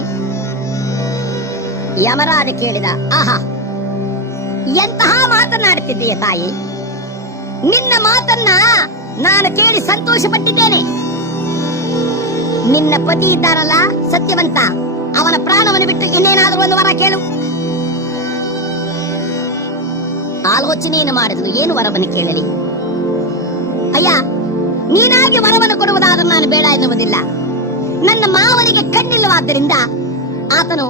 ಯಮರಾಜ ಕೇಳಿದ, ಆಹಾ, ಎಂತಹ ಮಾತನಾಡುತ್ತಿದ್ದೀಯ ತಾಯಿ. ನಿನ್ನ ಮಾತನ್ನ ನಾನು ಕೇಳಿ ಸಂತೋಷ ಪಟ್ಟಿದ್ದೇನೆ. ನಿನ್ನ ಪತಿ ಇದ್ದಾರಲ್ಲ ಸತ್ಯವಂತ, ಅವನ ಪ್ರಾಣವನ್ನು ಬಿಟ್ಟು ಇನ್ನೇನಾದ್ರೂ ಒಂದು ವರ ಕೇಳು. ಆಲೋಚನೆಯನ್ನು ಮಾಡಿದ್ರು, ಏನು ವರವನ್ನು ಕೇಳಲಿ? ಅಯ್ಯ, ನೀನಾಗಿ ವರವನ್ನು ಕೊಡುವುದಾದರೂ ನಾನು ಬೇಡ ಎನ್ನುವುದಿಲ್ಲ. ನನ್ನ ಮಾವನಿಗೆ ಕಣ್ಣಿಲ್ಲವಾದ್ದರಿಂದ ಆತನು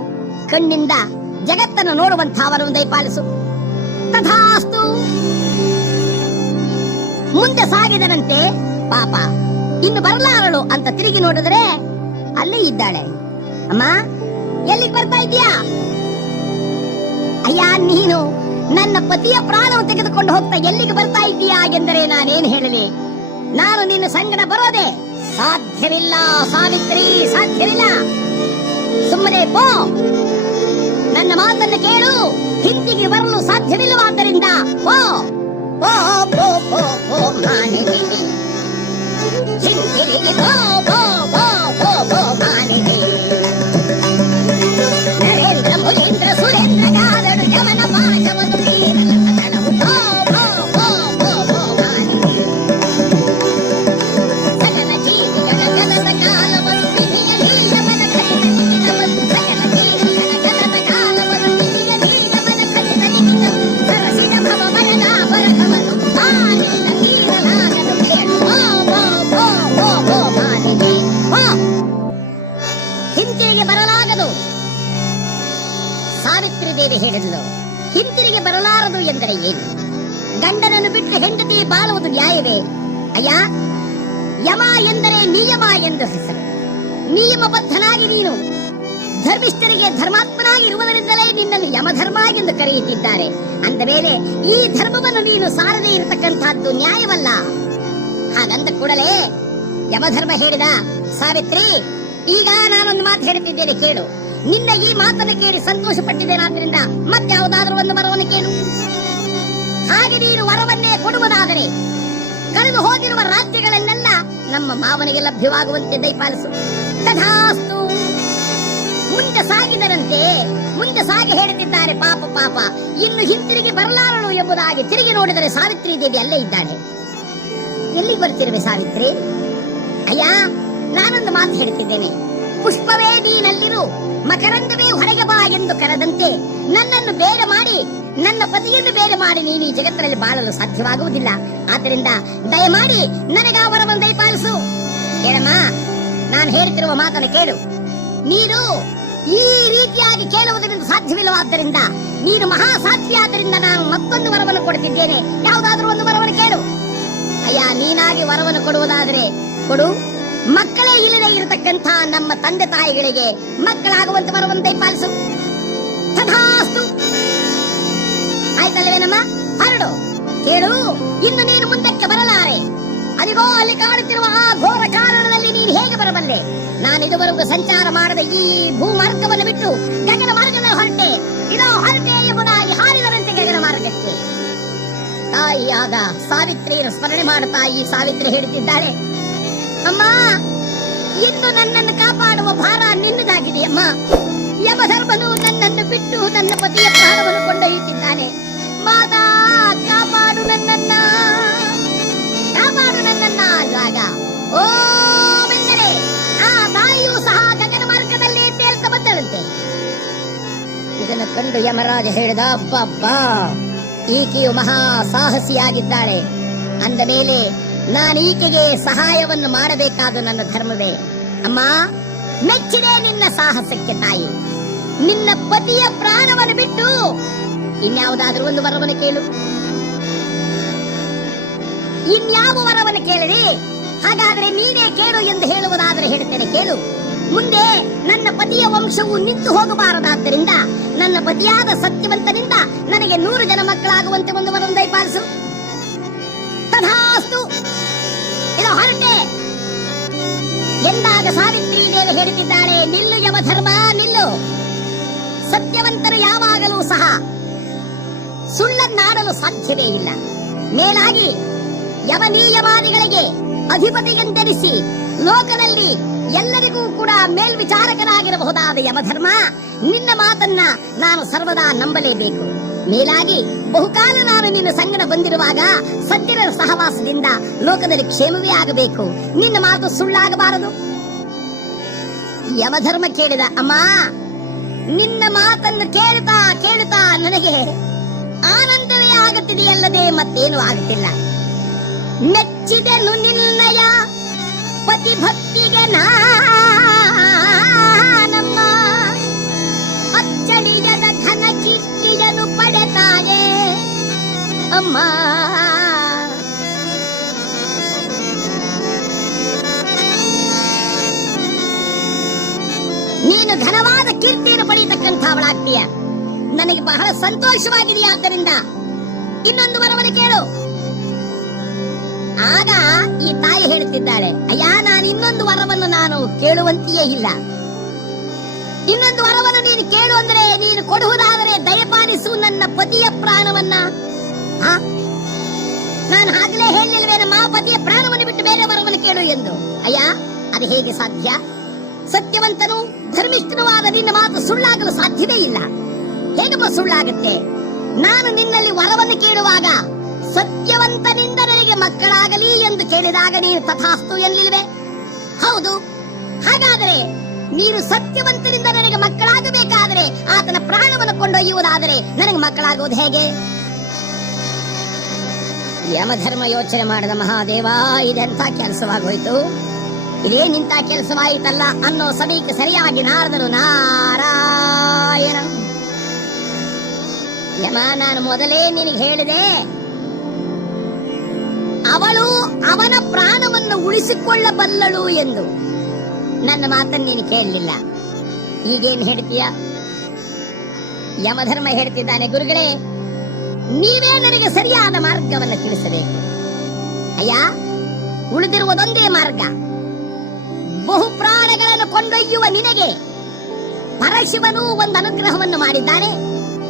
ಕಣ್ಣಿಂದ ಜಗತ್ತನ್ನು ನೋಡುವಂತಹ ವರವನ್ನು ದಯಪಾಲಿಸು. ತಥಾಸ್ತು. ಮುಂದೆ ಸಾಗಿದನಂತೆ. ಪಾಪ ಇನ್ನು ಬರಲಾರಳು ಅಂತ ತಿರುಗಿ ನೋಡಿದ್ರೆ ಅಲ್ಲೇ ಇದ್ದಾಳೆ. ಅಮ್ಮ, ಎಲ್ಲಿಗೆ ಬರ್ತಾ ಇದೀಯಾ? ಅಯ್ಯ, ನೀನು ನನ್ನ ಪತಿಯ ಪ್ರಾಣವನ್ನು ತೆಗೆದುಕೊಂಡು ಹೋಗ್ತಾ ಎಲ್ಲಿಗೆ ಬರ್ತಾ ಇದ್ದೀಯಾ ಎಂದರೆ ನಾನೇನು ಹೇಳಲಿ? ನಾನು ನಿನ್ನ ಸಂಗಡ ಬರೋದೆ ಸಾಧ್ಯವಿಲ್ಲ ಸಾವಿತ್ರಿ, ಸಾಧ್ಯವಿಲ್ಲ. ಸುಮ್ಮನೆ ಪೋ, ನನ್ನ ಮಾತನ್ನು ಕೇಳು. ಹಿಂದಿಗೆ ಬರಲು ಸಾಧ್ಯವಿಲ್ಲವಾದ್ದರಿಂದ ಪೋ ಪೋ ಪೋ ಪೋ ಪೋ ಮಾನಿನಿ, ಹಿಂದಿಗೆ ಪೋ ಪೋ ಪೋ ಪೋ ಪೋ ಮಾನಿನಿ. ನರೇಂದ್ರ ಮುರೇಂದ್ರ ಸುರೇಂದ್ರ ಗಾದಡು ಯಮನ ಪಾಶವದು ಬೀರಲ ಸಕಲವು ಪೋ ಪೋ ಪೋ ಪೋ ಪೋ ಮಾನಿನಿ. ಸಕಲ ಜೀವಿಗಳ ಜಗದ ಕಾಲವನ್ನು ತಿರಿಯಲಿ ಯಮನ ಕಲಿತಲಿಗಿದವನು. ಸಕಲ ಜೀವಿಗಳ ಜಗದ ಕಾಲವನ್ನು ತಿರಿಯಲಿ ಯಮನ ಕಲಿತಲಿಗಿದವನು. ಸರಸಿದ ಭವ ಮನದ ಬರಕವನು ತಾನಿಲ್ಲ ತೀರಲಾಗದು ಬೇಡು. ಪೋ ಪೋ ಪೋ ಪೋ ಪೋ ಮಾನಿನಿ, ಪೋ. ಹಿಂತಿರುಗಿ ಬರಲಾಗದು. ಸಾವಿತ್ರಿ ದೇವಿ ಹೇಳಿದ್ಲು, ಹಿಂತಿರುಗಿ ಬರಲಾರದು ಎಂದರೆ ಏನು? ಗಂಡನನ್ನು ಬಿಟ್ಟು ಹೆಂಡತಿ ಬಾಳುವುದು ನ್ಯಾಯವೇ? ಅಯ್ಯ, ಯಮ ಎಂದರೆ ನಿಯಮ ಎಂದು ಹೆಸರು. ನಿಯಮಬದ್ಧನಾಗಿ ನೀನು ಧರ್ಮಿಷ್ಠರಿಗೆ ಧರ್ಮಾತ್ಮನಾಗಿರುವುದರಿಂದಲೇ ನಿನ್ನನ್ನು ಯಮಧರ್ಮ ಎಂದು ಕರೆಯುತ್ತಿದ್ದಾರೆ. ಅಂದ ಮೇಲೆ ಈ ಧರ್ಮವನ್ನು ನೀನು ಸಾರದೇ ಇರತಕ್ಕಂತಹದ್ದು ನ್ಯಾಯವಲ್ಲ. ಹಾಗಂದ ಕೂಡಲೇ ಯಮಧರ್ಮ ಹೇಳಿದ, ಸಾವಿತ್ರಿ, ಈಗ ನಾನೊಂದು ಮಾತು ಹೇಳುತ್ತಿದ್ದೇನೆ ಕೇಳು. ನಿನ್ನ ಈ ಮಾತನ್ನು ಕೇಳಿ ಸಂತೋಷ ಪಟ್ಟಿದ್ದೇನಾದ್ರಿಂದ ಮತ್ಯಾವುದಾದ್ರೂ ಒಂದು ವರವನ್ನು ಕೇಳು. ಹಾಗೆ ನೀನು ವರವನ್ನೇ ಕೊಡುವುದಾದರೆ ಕಳೆದು ಹೋಗಿರುವ ರಾಜ್ಯಗಳನ್ನೆಲ್ಲ ನಮ್ಮ ಮಾವನಿಗೆ ಲಭ್ಯವಾಗುವಂತೆ ದಯಪಾಲಿಸು. ತಥಾಸ್ತು. ಮುಂದೆ ಸಾಗಿದರಂತೆ. ಮುಂದೆ ಸಾಗಿ ಹೇಳುತ್ತಿದ್ದಾರೆ, ಪಾಪ ಪಾಪ, ಇನ್ನು ಹಿಂತಿರುಗಿ ಬರಲಾರಳು ಎಂಬುದಾಗಿ ತಿರುಗಿ ನೋಡಿದರೆ ಸಾವಿತ್ರಿ ದೇವಿ ಅಲ್ಲೇ ಇದ್ದಾಳೆ. ಎಲ್ಲಿಗೆ ಬರ್ತಿರುವೆ ಸಾವಿತ್ರಿ? ಅಯ್ಯ, ನಾನೊಂದು ಮಾತು ಹೇಳುತ್ತಿದ್ದೇನೆ. ಪುಷ್ಪವೇ ನೀನಲ್ಲಿರು, ಮಕರಂದವೇ ಹೊರಗೆ ಬಾ ಎಂದು ಕರೆದಂತೆ ನನ್ನನ್ನು ಬೇರೆ ಮಾಡಿ, ನನ್ನ ಪತಿಯನ್ನು ಬೇರೆ ಮಾಡಿ ನೀನು ಈ ಜಗತ್ತಿನಲ್ಲಿ ಬಾಳಲು ಸಾಧ್ಯವಾಗುವುದಿಲ್ಲ. ಆದ್ದರಿಂದ ದಯಮಾಡಿ ನನಗೆ ವರವನ್ನು ದಯಪಾಲಿಸು. ಹೇಳಮ್ಮ, ನಾನು ಹೇಳುತ್ತಿರುವ ಮಾತನ್ನು ಕೇಳು. ನೀನು ಈ ರೀತಿಯಾಗಿ ಕೇಳುವುದರಿಂದ ಸಾಧ್ಯವಿಲ್ಲವಾದ್ದರಿಂದ ನೀನು ಮಹಾಸಾಧ್ವಿಯಾದ್ದರಿಂದ ನಾನು ಮತ್ತೊಂದು ವರವನ್ನು ಕೊಡುತ್ತಿದ್ದೇನೆ. ಯಾವುದಾದ್ರೂ ಒಂದು ವರವನ್ನು ಕೇಳು. ಅಯ್ಯ, ನೀನಾಗಿ ವರವನ್ನು ಕೊಡುವುದಾದರೆ ಕೊಡು. ಮಕ್ಕಳೇ ಇಲ್ಲದೆ ಇರತಕ್ಕಂಥ ನಮ್ಮ ತಂದೆ ತಾಯಿಗಳಿಗೆ ಮಕ್ಕಳಾಗುವಂತ ವರವನ್ನು ದಯಪಾಲಿಸು. ತಥಾಸ್ತು. ಆಯ್ತಲ್ಲವೇನಮ್ಮ? ಹೊರಡು. ಕೇಳು, ಇನ್ನು ನೀನು ಮುಂದಕ್ಕೆ ಬರಲಾರೆ. ಅದಿಗೋ ಅಲ್ಲಿ ಕಾಣುತ್ತಿರುವ ಆ ಘೋರ ಕಾರಣದಲ್ಲಿ ನೀನು ಹೇಗೆ ಬರಬಲ್ಲೆ? ನಾನು ಇದುವರೆಗೂ ಸಂಚಾರ ಮಾಡದ ಈ ಭೂಮಾರ್ಗವನ್ನು ಬಿಟ್ಟು ಗಗನ ಮಾರ್ಗದಲ್ಲಿ ಹೊರಟೆ. ಇದೋ ಹೊರಟೆ ಎಂಬುದಾಗಿ ಹಾರಿದರಂತೆ ಗಗನ ಮಾರ್ಗಕ್ಕೆ. ತಾಯಿಯಾದ ಸಾವಿತ್ರಿಯನ್ನು ಸ್ಮರಣೆ ಮಾಡುತ್ತಾ ಈ ಸಾವಿತ್ರಿ ಹೇಳುತ್ತಿದ್ದಾಳೆ, ಅಮ್ಮ, ಇನ್ನು ನನ್ನನ್ನು ಕಾಪಾಡುವ ಭಾರ ನಿನ್ನದಾಗಿದೆಯಮ್ಮ. ಯಮಧರ್ಮನು ನನ್ನನ್ನು ಬಿಟ್ಟು ನನ್ನ ಪತಿಯ ಪ್ರಾಣವನ್ನು ಕೊಂಡೊಯ್ಯುತ್ತಿದ್ದಾನೆ. ಮಾತಾ, ಕಾಪಾಡು ನನ್ನನ್ನ, ಕಾಪಾಡು ನನ್ನನ್ನ. ಆಗ ಓ ಬೆಂಗಡೆ, ಆ ತಾಯಿಯೂ ಸಹ ಗಗನ ಮಾರ್ಗದಲ್ಲಿ ತೇಲ್ತಾ ಬಂದಳಂತೆ. ಇದನ್ನು ಕಂಡು ಯಮರಾಜ ಹೇಳಿದ, ಅಬ್ಬಬ್ಬಾ, ಈಕೆಯು ಮಹಾ ಸಾಹಸಿಯಾಗಿದ್ದಾಳೆ. ಅಂದ ಮೇಲೆ ನಾನು ಈಕೆಗೆ ಸಹಾಯವನ್ನು ಮಾಡಬೇಕಾದ ನನ್ನ ಧರ್ಮವೇ. ಅಮ್ಮ, ಮೆಚ್ಚಿದೆ ನಿನ್ನ ಸಾಹಸಕ್ಕೆ ತಾಯಿ. ನಿನ್ನ ಪತಿಯ ಪ್ರಾಣವನ್ನು ಬಿಟ್ಟು ಇನ್ಯಾವುದಾದ್ರೂ ಒಂದು ವರವನ್ನು ಕೇಳು. ಇನ್ಯಾವ ವರವನ್ನು ಕೇಳಿರಿ? ಹಾಗಾದ್ರೆ ನೀನೇ ಕೇಳು ಎಂದು ಹೇಳುವುದಾದರೆ ಹೇಳುತ್ತೇನೆ, ಕೇಳು. ಮುಂದೆ ನನ್ನ ಪತಿಯ ವಂಶವು ನಿಂತು ಹೋಗಬಾರದಾದ್ದರಿಂದ ನನ್ನ ಪತಿಯಾದ ಸತ್ಯವಂತನಿಂದ ನನಗೆ 100 ಜನ ಮಕ್ಕಳಾಗುವಂತೆ ಒಂದು ವರವನ್ನು ದಯಪಾಲಿಸು. ತಥಾಸ್ತು. ಇದು ಹೊರಟೆ ಎಂದಾಗ ಸಾವಿತ್ರಿ ದೇವಿ ಹೇಳುತ್ತಿದ್ದಾಳೆ, ನಿಲ್ಲು ಯಮಧರ್ಮ, ನಿಲ್ಲು. ಸತ್ಯವಂತರು ಯಾವಾಗಲೂ ಸಹ ಸುಳ್ಳನ್ನಾಡಲು ಸಾಧ್ಯವೇ ಇಲ್ಲ. ಮೇಲಾಗಿ ಯಮನೀಯವಾದಿಗಳಿಗೆ ಅಧಿಪತಿಯಂತೆನಿಸಿ ಲೋಕದಲ್ಲಿ ಎಲ್ಲರಿಗೂ ಕೂಡ ಮೇಲ್ವಿಚಾರಕನಾಗಿರಬಹುದಾದ ಯಮಧರ್ಮ, ನಿನ್ನ ಮಾತನ್ನ ನಾನು ಸರ್ವದಾ ನಂಬಲೇಬೇಕು. ಮೇಲಾಗಿ ಬಹುಕಾಲ ನಾನು ನಿನ್ನ ಸಂಗಡ ಬಂದಿರುವಾಗ ಸಜ್ಜನರ ಸಹವಾಸದಿಂದ ಲೋಕದಲ್ಲಿ ಕ್ಷೇಮವೇ ಆಗಬೇಕು. ನಿನ್ನ ಮಾತು ಸುಳ್ಳಾಗಬಾರದು. ಯಮಧರ್ಮ ಕೇಳಿದ, ಅಮ್ಮ, ನಿನ್ನ ಮಾತನ್ನು ಕೇಳುತ್ತಾ ಕೇಳುತ್ತಾ ನನಗೆ ಆನಂದವೇ ಆಗುತ್ತಿದೆಯಲ್ಲದೆ ಮತ್ತೇನು ಆಗುತ್ತಿಲ್ಲ. ಮೆಚ್ಚಿದೆನು ನಿನ್ನಯ ಪತಿಭಕ್ತಿಗೆ ನಾನಮ್ಮ, ಅಚ್ಚಳಿಯದ ಘನ ಕೀರ್ತಿಯನ್ನು ಪಡೆತಾಳೆ ಅಮ್ಮ. ನೀನು ಘನವಾದ ಕೀರ್ತಿಯನ್ನು ಪಡೆಯತಕ್ಕಂಥವಳಾಗ್ತೀಯ. ನನಗೆ ಬಹಳ ಸಂತೋಷವಾಗಿದೆಯಾ, ಆದ್ದರಿಂದ ಇನ್ನೊಂದು ವರವನ್ನು ಕೇಳು. ಆಗ ಈ ತಾಯಿ ಹೇಳುತ್ತಿದ್ದಾಳೆ, ಅಯ್ಯ, ನಾನು ಇನ್ನೊಂದು ವರವನ್ನು ನಾನು ಕೇಳುವಂತೆಯೇ ಇಲ್ಲ. ಇನ್ನೊಂದು ವರವನ್ನು ನೀನು ಕೇಳು ಅಂದ್ರೆ ನೀನು ಕೊಡುವುದಾದರೆ ದಯಪಾಲಿಸು ನನ್ನ ಪತಿಯ ಪ್ರಾಣವನ್ನ. ನಾನು ಆಗ್ಲೇ ಹೇಳಿಲ್ವೇ ನಮ್ಮ ಪತಿಯ ಪ್ರಾಣವನ್ನು ಬಿಟ್ಟು ಬೇರೆ ವರವನ್ನು ಕೇಳು ಎಂದು. ಅಯ್ಯ, ಅದು ಹೇಗೆ ಸಾಧ್ಯ? ಸತ್ಯವಂತನು ಧರ್ಮಿಷ್ಠನವಾದ ನಿನ್ನ ಮಾತು ಸುಳ್ಳಾಗಲು ಸಾಧ್ಯವೇ ಇಲ್ಲ. ಹೇಗಪ್ಪ ಸುಳ್ಳಾಗುತ್ತೆ? ನಾನು ನಿನ್ನಲ್ಲಿ ವರವನ್ನು ಕೇಳುವಾಗ ಸತ್ಯವಂತನಿಂದ ನನಗೆ ಮಕ್ಕಳಾಗಲಿ ಎಂದು ಕೇಳಿದಾಗ ನೀನು ತಥಾಸ್ತು ಎನ್ಲಿಲ್ವೇ? ಹೌದು. ಹಾಗಾದರೆ ನೀನು ಸತ್ಯವಂತನಿಂದ ನನಗೆ ಮಕ್ಕಳಾಗಬೇಕಾದರೆ ಆತನ ಪ್ರಾಣವನ್ನು ಕೊಂಡೊಯ್ಯುವುದಾದರೆ ನನಗೆ ಮಕ್ಕಳಾಗುವುದು ಹೇಗೆ? ಯಮಧರ್ಮ ಯೋಚನೆ ಮಾಡಿದ, ಮಹಾದೇವ, ಇದೆಂಥ ಕೆಲಸವಾಗೋಯ್ತು, ಇದೇ ನಿಂತ ಕೆಲಸವಾಯಿತಲ್ಲ ಅನ್ನೋ ಸಮಯಕ್ಕೆ ಸರಿಯಾಗಿ ನಾರದರು, ನಾರಾಯಣ, ಯಮ, ನಾನು ಮೊದಲೇ ನಿನಗೆ ಹೇಳಿದೆ, ಅವಳು ಅವನ ಪ್ರಾಣವನ್ನು ಉಳಿಸಿಕೊಳ್ಳಬಲ್ಲಳು ಎಂದು. ನನ್ನ ಮಾತನ್ನು ನೀನು ಕೇಳಲಿಲ್ಲ. ಈಗೇನು ಹೇಳ್ತೀಯ? ಯಮಧರ್ಮ ಹೇಳ್ತಿದ್ದಾನೆ, ಗುರುಗಳೇ, ನೀವೇ ನನಗೆ ಸರಿಯಾದ ಮಾರ್ಗವನ್ನು ತಿಳಿಸಬೇಕು. ಅಯ್ಯ, ಉಳಿದಿರುವುದೊಂದೇ ಮಾರ್ಗ. ಬಹು ಪ್ರಾಣಗಳನ್ನು ಕೊಂಡೊಯ್ಯುವ ನಿನಗೆ ಪರಶಿವನು ಒಂದು ಅನುಗ್ರಹವನ್ನು ಮಾಡಿದ್ದಾನೆ.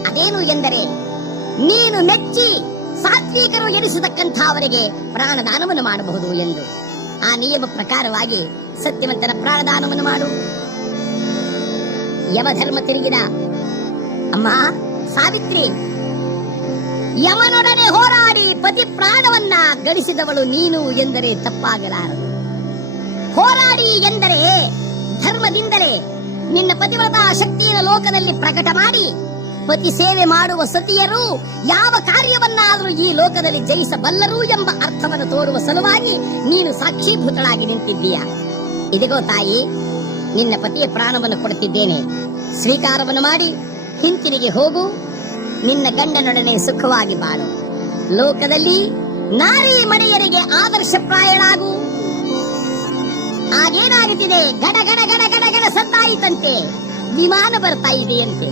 ಅದೇನು ಎಂದರೆ, ನೀನು ಮೆಚ್ಚಿ ಸಾತ್ವಿಕರು ಎನಿಸತಕ್ಕಂಥವರಿಗೆ ಪ್ರಾಣದಾನವನ್ನು ಮಾಡಬಹುದು ಎಂದು. ಆ ನಿಯಮ ಪ್ರಕಾರವಾಗಿ ಸತ್ಯವಂತನ ಪ್ರಾಣದಾನವನ್ನು ಮಾಡು. ಯಮಧರ್ಮ ತಿರುಗಿದ, ಅಮ್ಮ ಸಾವಿತ್ರಿ, ಯಮನೊಡನೆ ಹೋರಾಡಿ ಪತಿ ಪ್ರಾಣವನ್ನ ಗಳಿಸಿದವಳು ನೀನು ಎಂದರೆ ತಪ್ಪಾಗಲಾರದು. ಹೋರಾಡಿ ಎಂದರೆ ಧರ್ಮದಿಂದಲೇ ನಿನ್ನ ಪತಿವ್ರತಾ ಶಕ್ತಿಯನ್ನು ಲೋಕದಲ್ಲಿ ಪ್ರಕಟ ಮಾಡಿ ಪತಿ ಸೇವೆ ಮಾಡುವ ಸತಿಯರು ಯಾವ ಕಾರ್ಯವನ್ನಾದರೂ ಈ ಲೋಕದಲ್ಲಿ ಜಯಿಸಬಲ್ಲರು ಎಂಬ ಅರ್ಥವನ್ನು ತೋರುವ ಸಲುವಾಗಿ ನೀನು ಸಾಕ್ಷೀಭೂತಳಾಗಿ ನಿಂತಿದ್ದೀಯ. ಇದಿಗೋ ತಾಯಿ, ನಿನ್ನ ಪತಿಯ ಪ್ರಾಣವನ್ನು ಕೊಡುತ್ತಿದ್ದೇನೆ, ಸ್ವೀಕಾರವನ್ನು ಮಾಡಿ ಹಿಂತಿರುಗಿ ಹೋಗು. ನಿನ್ನ ಗಂಡನೊಡನೆ ಸುಖವಾಗಿ ಬಾಳು. ಲೋಕದಲ್ಲಿ ನಾರಿ ಮನೆಯರಿಗೆ ಆದರ್ಶಪ್ರಾಯಳಾಗು. ಆಗೇನಾಗುತ್ತಿದೆ? ಗಡ ಗಡ ಗಡ ಗಡ ಗಡ ಸದ್ದಾಯಿತಂತೆ. ವಿಮಾನ ಬರ್ತಾ ಇದೆಯಂತೆ.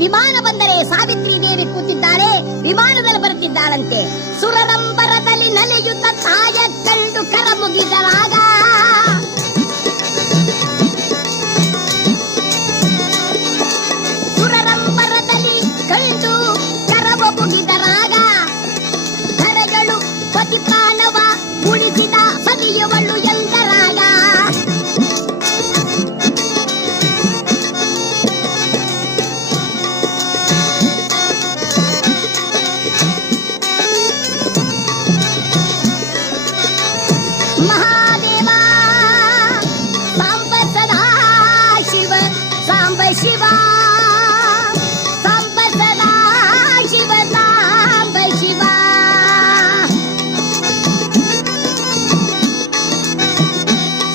ವಿಮಾನ ಬಂದರೆ ಸಾವಿತ್ರಿ ದೇವಿ ಕೂತಿದ್ದಾಳೆ, ವಿಮಾನದಲ್ಲಿ ಬರುತ್ತಿದ್ದಾಳಂತೆ. ಸುರರಂಬರದಲ್ಲಿ ನಲಿಯುತ್ತ ತಾಯ ಕಂಡು ಕರ ಮುಗಿದರಾಗ ಸುರರಂಬರದಲ್ಲಿ ಕಂಡು ಕರವ ಮುಗಿದರಾಗ ಧರೆಗಳು ಪತಿ ಪ್ರಾಣವ ಉಳಿಸಿದ ಸದಿಯುವಳು ಎಂದರಾಗ. ಮಹಾದೇವ ಸಾಂಬ ಸದಾ ಶಿವ, ಸಾಂಬ ಶಿವ, ಸಾಂಬ ಸದಾ ಶಿವ, ಸಾಂಬ ಶಿವ.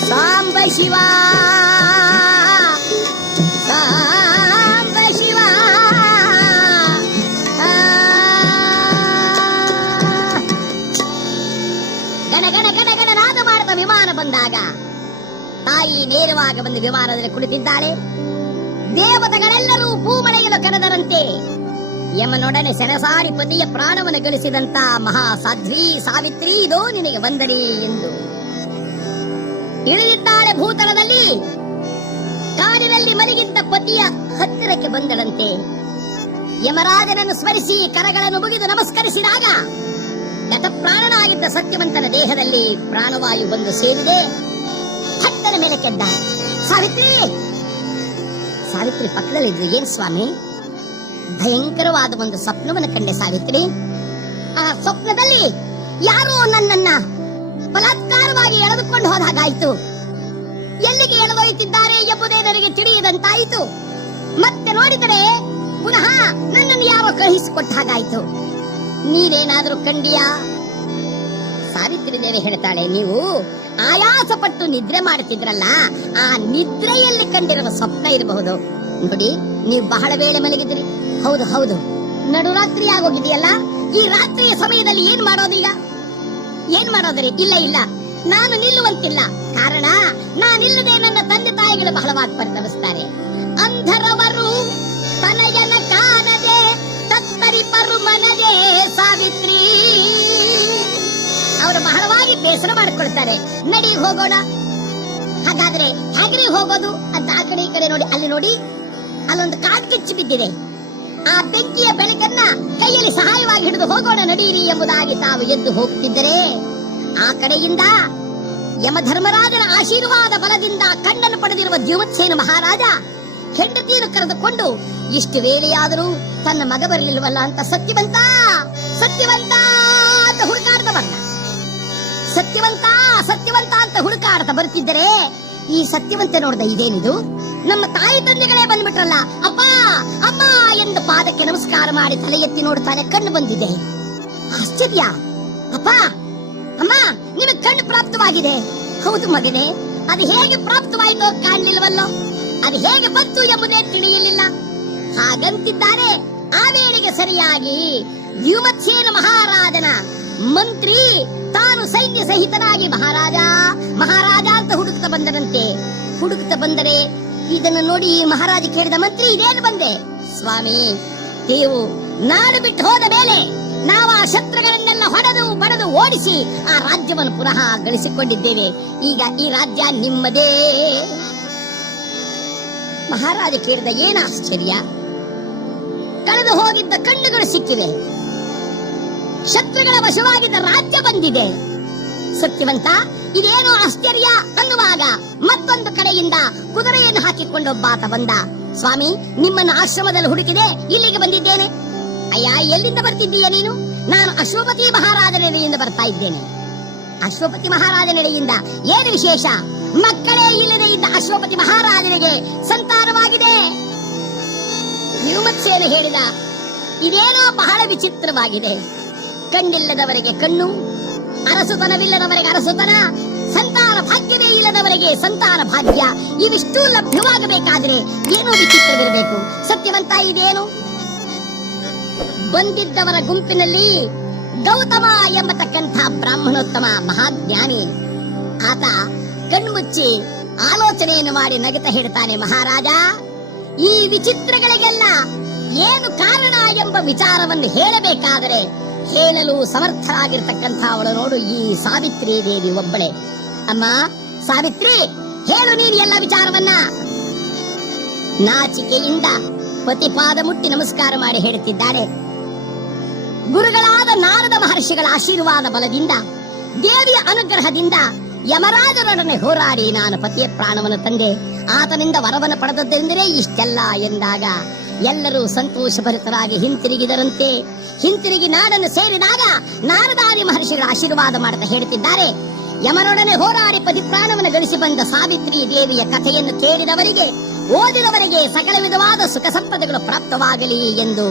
ಸಾಂಬ ಶಿವ, ಸಾಂಬ ಶಿವ. ಗಣ ಗಣ ಗಣ ಗಣ ನಾದ ಮಾಡಿದ ವಿಮಾನ ಬಂದಾಗ ತಾಯಿ ನೇರವಾಗಿ ಬಂದು ವಿಮಾನದಲ್ಲಿ ಕುಳಿತಿದ್ದಾಳೆ. ದೇವತೆಗಳೆಲ್ಲರೂ ಭೂಮಳೆಯನ್ನು ಕರೆದರಂತೆ ಯಮನೊಡನೆ ಸೆಣಸಾಡಿ ಪತಿಯ ಪ್ರಾಣವನ್ನು ಗಳಿಸಿದಂತ ಮಹಾ ಸಾಧ್ವಿ ಸಾವಿತ್ರಿ, ಇದೋ ನಿನಗೆ ವಂದನೆ ಎಂದು ಇಳಿದಿದ್ದಾಳೆ ಭೂತಲದಲ್ಲಿ. ಕಾಡಿನಲ್ಲಿ ಮಲಗಿದ್ದ ಪತಿಯ ಹತ್ತಿರಕ್ಕೆ ಬಂದಳಂತೆ. ಯಮರಾಜನನ್ನು ಸ್ಮರಿಸಿ ಕರಗಳನ್ನು ಮುಗಿದು ನಮಸ್ಕರಿಸಿದಾಗ ಗತಪ್ರಾಣನಾಗಿದ್ದ ಸತ್ಯವಂತನ ದೇಹದಲ್ಲಿ ಪ್ರಾಣವಾಯು ಬಂದು ಸೇರಿದೆ. ಹತ್ತನ ಮೇಲೆ ಕೆದ್ದ. ಸಾವಿತ್ರಿ ಸಾವಿತ್ರಿ ಪಕ್ಕದಲ್ಲಿದ್ರು. ಏನ್ ಸ್ವಾಮಿ? ಭಯಂಕರವಾದ ಒಂದು ಸ್ವಪ್ನವನ್ನು ಕಂಡೆ ಸಾವಿತ್ರಿ. ಆ ಸ್ವಪ್ನದಲ್ಲಿ ಯಾರೋ ನನ್ನನ್ನ ಬಲಾತ್ಕಾರವಾಗಿ ಎಳೆದುಕೊಂಡು ಹೋದ ಹಾಗಾಯ್ತು. ಎಲ್ಲಿಗೆ ಎಳೆದೊಯ್ಯುತ್ತಿದ್ದಾರೆ ಎಂಬುದೇ ನನಗೆ ತಿಳಿಯದಂತಾಯಿತು. ಮತ್ತೆ ನೋಡಿದರೆ ಪುನಃ ನನ್ನನ್ನು ಯಾರೋ ಕಳುಹಿಸಿಕೊಟ್ಟ ಹಾಗಾಯ್ತು. ನೀವೇನಾದ್ರೂ ಕಂಡಿಯಾ? ಸಾವಿತ್ರಿ ದೇವಿ ಹೇಳ್ತಾಳೆ, ನೀವು ಆಯಾಸ ಪಟ್ಟು ನಿದ್ರೆ ಮಾಡುತ್ತಿದ್ರಲ್ಲ, ಆ ನಿದ್ರೆಯಲ್ಲಿ ಕಂಡಿರುವ ಸ್ವಪ್ನ ಇರಬಹುದು. ನೋಡಿ, ನೀವು ಬಹಳ ವೇಳೆ ಮಲಗಿದ್ರಿ. ಹೌದು ಹೌದು, ನಡುರಾತ್ರಿ ಆಗೋಗಿದೆಯಲ್ಲ. ಈ ರಾತ್ರಿಯ ಸಮಯದಲ್ಲಿ ಏನ್ ಮಾಡೋದೀಗ? ಏನ್ ಮಾಡೋದ್ರಿ? ಇಲ್ಲ ಇಲ್ಲ, ನಾನು ನಿಲ್ಲುವಂತಿಲ್ಲ. ಕಾರಣ, ನಾನಿಲ್ಲದೆ ನನ್ನ ತಂದೆ ತಾಯಿಗಳು ಬಹಳವಾಗಿ ಪರಿತಪಿಸ್ತಾರೆ. ಅಂಧರವರು ತನಯನ ಕಾಣದೆ ತತ್ತರಿಪರು ಮನದೆ ಸಾವಿತ್ರಿ. ಅವರು ಬಹಳವಾಗಿ ಬೇಸರ ಮಾಡಿಕೊಳ್ತಾರೆ. ನಡಿ ಹೋಗೋಣ. ಹಾಗಾದ್ರೆ ಹೇಗ್ರಿ ಹೋಗೋದು ಅಂತ ಆ ಕಡೆ ಈ ಕಡೆ ನೋಡಿ. ಅಲ್ಲಿ ನೋಡಿ, ಅಲ್ಲೊಂದು ಕಾಡ್ಕಿಚ್ಚು ಬಿದ್ದಿದೆ. ಆ ಬೆಂಕಿಯ ಬೆಳಕನ್ನ ಕೈಯಲ್ಲಿ ಸಹಾಯವಾಗಿ ಹಿಡಿದು ಹೋಗೋಣ ನಡೀರಿ ಎಂಬುದಾಗಿ ತಾವು ಎದ್ದು ಹೋಗುತ್ತಿದ್ದರೆ, ಆ ಕಡೆಯಿಂದ ಯಮಧರ್ಮರಾಜನ ಆಶೀರ್ವಾದ ಬಲದಿಂದ ಕಣ್ಣನ್ನು ಪಡೆದಿರುವ ದ್ಯುಮತ್ಸೇನ ಮಹಾರಾಜ ಹೆಂಡತಿಯನ್ನು ಕರೆದುಕೊಂಡು ಇಷ್ಟು ವೇಳೆಯಾದರೂ ತನ್ನ ಮಗ ಬರಲಿಲ್ವಲ್ಲ ಅಂತ ಸತ್ಯವಂತ ಸತ್ಯವಂತ ಅಂತ ಹುಡುಕಾಡ್ತಾ ಬಂದ. ಸತ್ಯವಂತ ಸತ್ಯವಂತ ಅಂತ ಹುಡುಕಾಡ್ತಾ ಬರುತ್ತಿದ್ದರೆ, ಈ ಸತ್ಯವಂತ ನೋಡ್ದ, ಇದೇನಿದು? ನಮ್ಮ ತಾಯಿ ತಂದೆಗಳೇ ಬಂದ್ಬಿಟ್ರಲ್ಲ. ಅಪ್ಪ ಅಮ್ಮ ಎಂದು ಪಾದಕ್ಕೆ ನಮಸ್ಕಾರ ಮಾಡಿ ತಲೆ ಎತ್ತಿ ನೋಡ್ತಾನೆ. ಕಣ್ಣು ಬಂದಿದೆ. ಆಶ್ಚರ್ಯ. ಅಪ್ಪ ಅಮ್ಮ, ನಿಮಗೆ ಕಣ್ಣು ಪ್ರಾಪ್ತವಾಗಿದೆ. ಹೌದು ಮಗನೇ, ಅದು ಹೇಗೆ ಪ್ರಾಪ್ತವಾಯಿತೋ ಕಾಣಲಿಲ್ವಲ್ಲೋ, ಅದು ಹೇಗೆ ಬಂತು ಎಂಬುದೇ ತಿಳಿಯಲಿಲ್ಲ. ಹಾಗಂತಿದ್ದಾರೆ. ಆ ವೇಳೆಗೆ ಸರಿಯಾಗಿ ದ್ಯುಮತ್ಸೇನ ಮಹಾರಾಜನ ಮಂತ್ರಿ ತಾನು ಸೈನ್ಯ ಸಹಿತನಾಗಿ ಮಹಾರಾಜ ಮಹಾರಾಜ ಅಂತ ಹುಡುಕ್ತಾ ಬಂದರಂತೆ. ಹುಡುಕ್ತಾ ಬಂದರೆ ಇದನ್ನು ನೋಡಿ ಮಹಾರಾಜ ಕೇಳಿದ, ಮಂತ್ರಿ ಇದೇನು ಬಂದೆ? ಸ್ವಾಮಿ, ನೀವು ನಾಡು ಬಿಟ್ಟು ಹೋದ ಮೇಲೆ ನಾವು ಆ ಶತ್ರುಗಳನ್ನೆಲ್ಲ ಹೊಡೆದು ಬಡದು ಓಡಿಸಿ ಆ ರಾಜ್ಯವನ್ನು ಪುನಃ ಗಳಿಸಿಕೊಂಡಿದ್ದೇವೆ. ಈಗ ಈ ರಾಜ್ಯ ನಿಮ್ಮದೇ. ಮಹಾರಾಜ ಕೇಳಿದ, ಏನು ಆಶ್ಚರ್ಯ? ಕಳೆದು ಹೋಗಿದ್ದ ಕಣ್ಣುಗಳು ಸಿಕ್ಕಿವೆ, ಶತ್ರುಗಳ ವಶವಾಗಿದ್ದ ರಾಜ್ಯ ಬಂದಿದೆ. ಸತ್ಯವಂತ, ಇದೇನೋ ಆಶ್ಚರ್ಯ ಅನ್ನುವಾಗ ಮತ್ತೊಂದು ಕಡೆಯಿಂದ ಕುದುರೆಯನ್ನು ಹಾಕಿಕೊಂಡು ಒಬ್ಬಾತ ಬಂದ. ಸ್ವಾಮಿ, ನಿಮ್ಮನ್ನು ಆಶ್ರಮದಲ್ಲಿ ಹುಡುಕಿದೆ, ಇಲ್ಲಿಗೆ ಬಂದಿದ್ದೇನೆ. ಅಯ್ಯ, ಎಲ್ಲಿಂದ ಬರ್ತಿದ್ದೀಯ ನೀನು? ನಾನು ಅಶ್ವಪತಿ ಮಹಾರಾಜನೆಡೆಯಿಂದ ಬರ್ತಾ ಇದ್ದೇನೆ. ಅಶ್ವಪತಿ ಮಹಾರಾಜನೆಡೆಯಿಂದ ಏನು ವಿಶೇಷ? ಮಕ್ಕಳೇ ಇಲ್ಲದೆ ಇದ್ದ ಅಶ್ವಪತಿ ಮಹಾರಾಜನಿಗೆ ಸಂತಾನವಾಗಿದೆ. ದ್ಯುಮತ್ಸೇನ ಹೇಳಿದ, ಇದೇನೋ ಬಹಳ ವಿಚಿತ್ರವಾಗಿದೆ. ಕಣ್ಣಿಲ್ಲದವರಿಗೆ ಕಣ್ಣು, ಅರಸುತನವಿಲ್ಲದವರಿಗೆ ಅರಸುತನ, ಸಂತಾನ ಭಾಗ್ಯವೇ ಇಲ್ಲದವರಿಗೆ ಸಂತಾನ ಭಾಗ್ಯ, ಇವಿಷ್ಟು ಲಭ್ಯವಾಗಬೇಕಾದ್ರೆ ಏನೋ ವಿಚಿತ್ರವಿರಬೇಕು. ಸತ್ಯವಂತ, ಇದೇನು? ಬಂದಿದ್ದವರ ಗುಂಪಿನಲ್ಲಿ ಗೌತಮ ಎಂಬತಕ್ಕಂಥ ಬ್ರಾಹ್ಮಣೋತ್ತಮ ಮಹಾಜ್ಞಾನಿ. ಆತ ಕಣ್ಮುಚ್ಚಿ ಆಲೋಚನೆಯನ್ನು ಮಾಡಿ ನಗುತ್ತಾ ಹೇಳ್ತಾನೆ, ಮಹಾರಾಜ, ಈ ವಿಚಿತ್ರಗಳಿಗೆಲ್ಲ ಏನು ಕಾರಣ ಎಂಬ ವಿಚಾರವನ್ನು ಹೇಳಬೇಕಾದರೆ ಹೇಳಲು ಸಮರ್ಥರಾಗಿರ್ತಕ್ಕಂಥ ಅವಳು ನೋಡು, ಈ ಸಾವಿತ್ರಿ ದೇವಿ ಒಬ್ಬಳೆ. ಅಮ್ಮ ಸಾವಿತ್ರಿ, ಹೇಳು ನೀನು ಎಲ್ಲ ವಿಚಾರವನ್ನ. ನಾಚಿಕೆಯಿಂದ ಪತಿಪಾದ ಮುಟ್ಟಿ ನಮಸ್ಕಾರ ಮಾಡಿ ಹೇಳುತ್ತಿದ್ದಾಳೆ. ಗುರುಗಳಾದ ನಾರದ ಮಹರ್ಷಿಗಳ ಆಶೀರ್ವಾದ ಬಲದಿಂದ, ದೇವಿಯ ಅನುಗ್ರಹದಿಂದ ಯಮರಾಜರೊಡನೆ ಹೋರಾಡಿ ನಾನು ಪತಿಯ ಪ್ರಾಣವನ್ನು ತಂದೆ. ಆತನಿಂದ ವರವನ್ನು ಪಡೆದದ್ದೆಂದರೆ ಇಷ್ಟೆಲ್ಲ ಎಂದಾಗ ಎಲ್ಲರೂ ಸಂತೋಷಭರಿತರಾಗಿ ಹಿಂತಿರುಗಿದರಂತೆ. ಹಿಂತಿರುಗಿ ನಾಡನ್ನು ಸೇರಿದಾಗ ನಾರದಾದಿ ಮಹರ್ಷಿಗಳ ಆಶೀರ್ವಾದ ಮಾಡುತ್ತಾ ಹೇಳುತ್ತಿದ್ದಾರೆ, ಯಮನೊಡನೆ ಹೋರಾಡಿ ಪತಿ ಪ್ರಾಣವನ್ನು ಗಳಿಸಿ ಬಂದ ಸಾವಿತ್ರಿ ದೇವಿಯ ಕಥೆಯನ್ನು ಕೇಳಿದವರಿಗೆ, ಓದಿದವರಿಗೆ ಸಕಲ ವಿಧವಾದ ಸುಖ ಸಂಪದಗಳು ಪ್ರಾಪ್ತವಾಗಲಿ ಎಂದು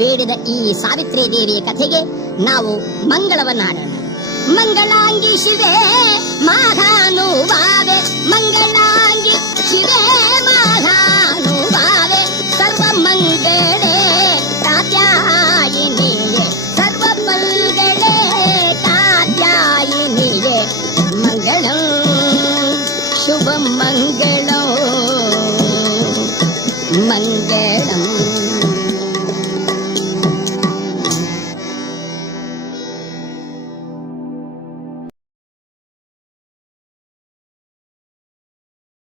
ಬೇಡಿದ ಈ ಸಾವಿತ್ರಿ ದೇವಿಯ ಕಥೆಗೆ ನಾವು ಮಂಗಳವನ್ನಾಡೋಣ. ಮಂಗಳಾಂಗಿ ಶಿವೆ ಮಾಘಾನುಭಾವೆ, ಮಂಗಳಾಂಗಿ ಶಿವೆ ಮಾಘಾನುಭಾವೆ, ಸರ್ವ ಮಂಗಳೇ ಕಾತ್ಯಾಯಿನಿಯೇ, ಸರ್ವ ಮಂಗಳೇ ಕಾತ್ಯಾಯಿನಿಯೇ, ಮಂಗಳಂ ಶುಭ ಮಂಗಳಂ ಮಂಗಳಂ.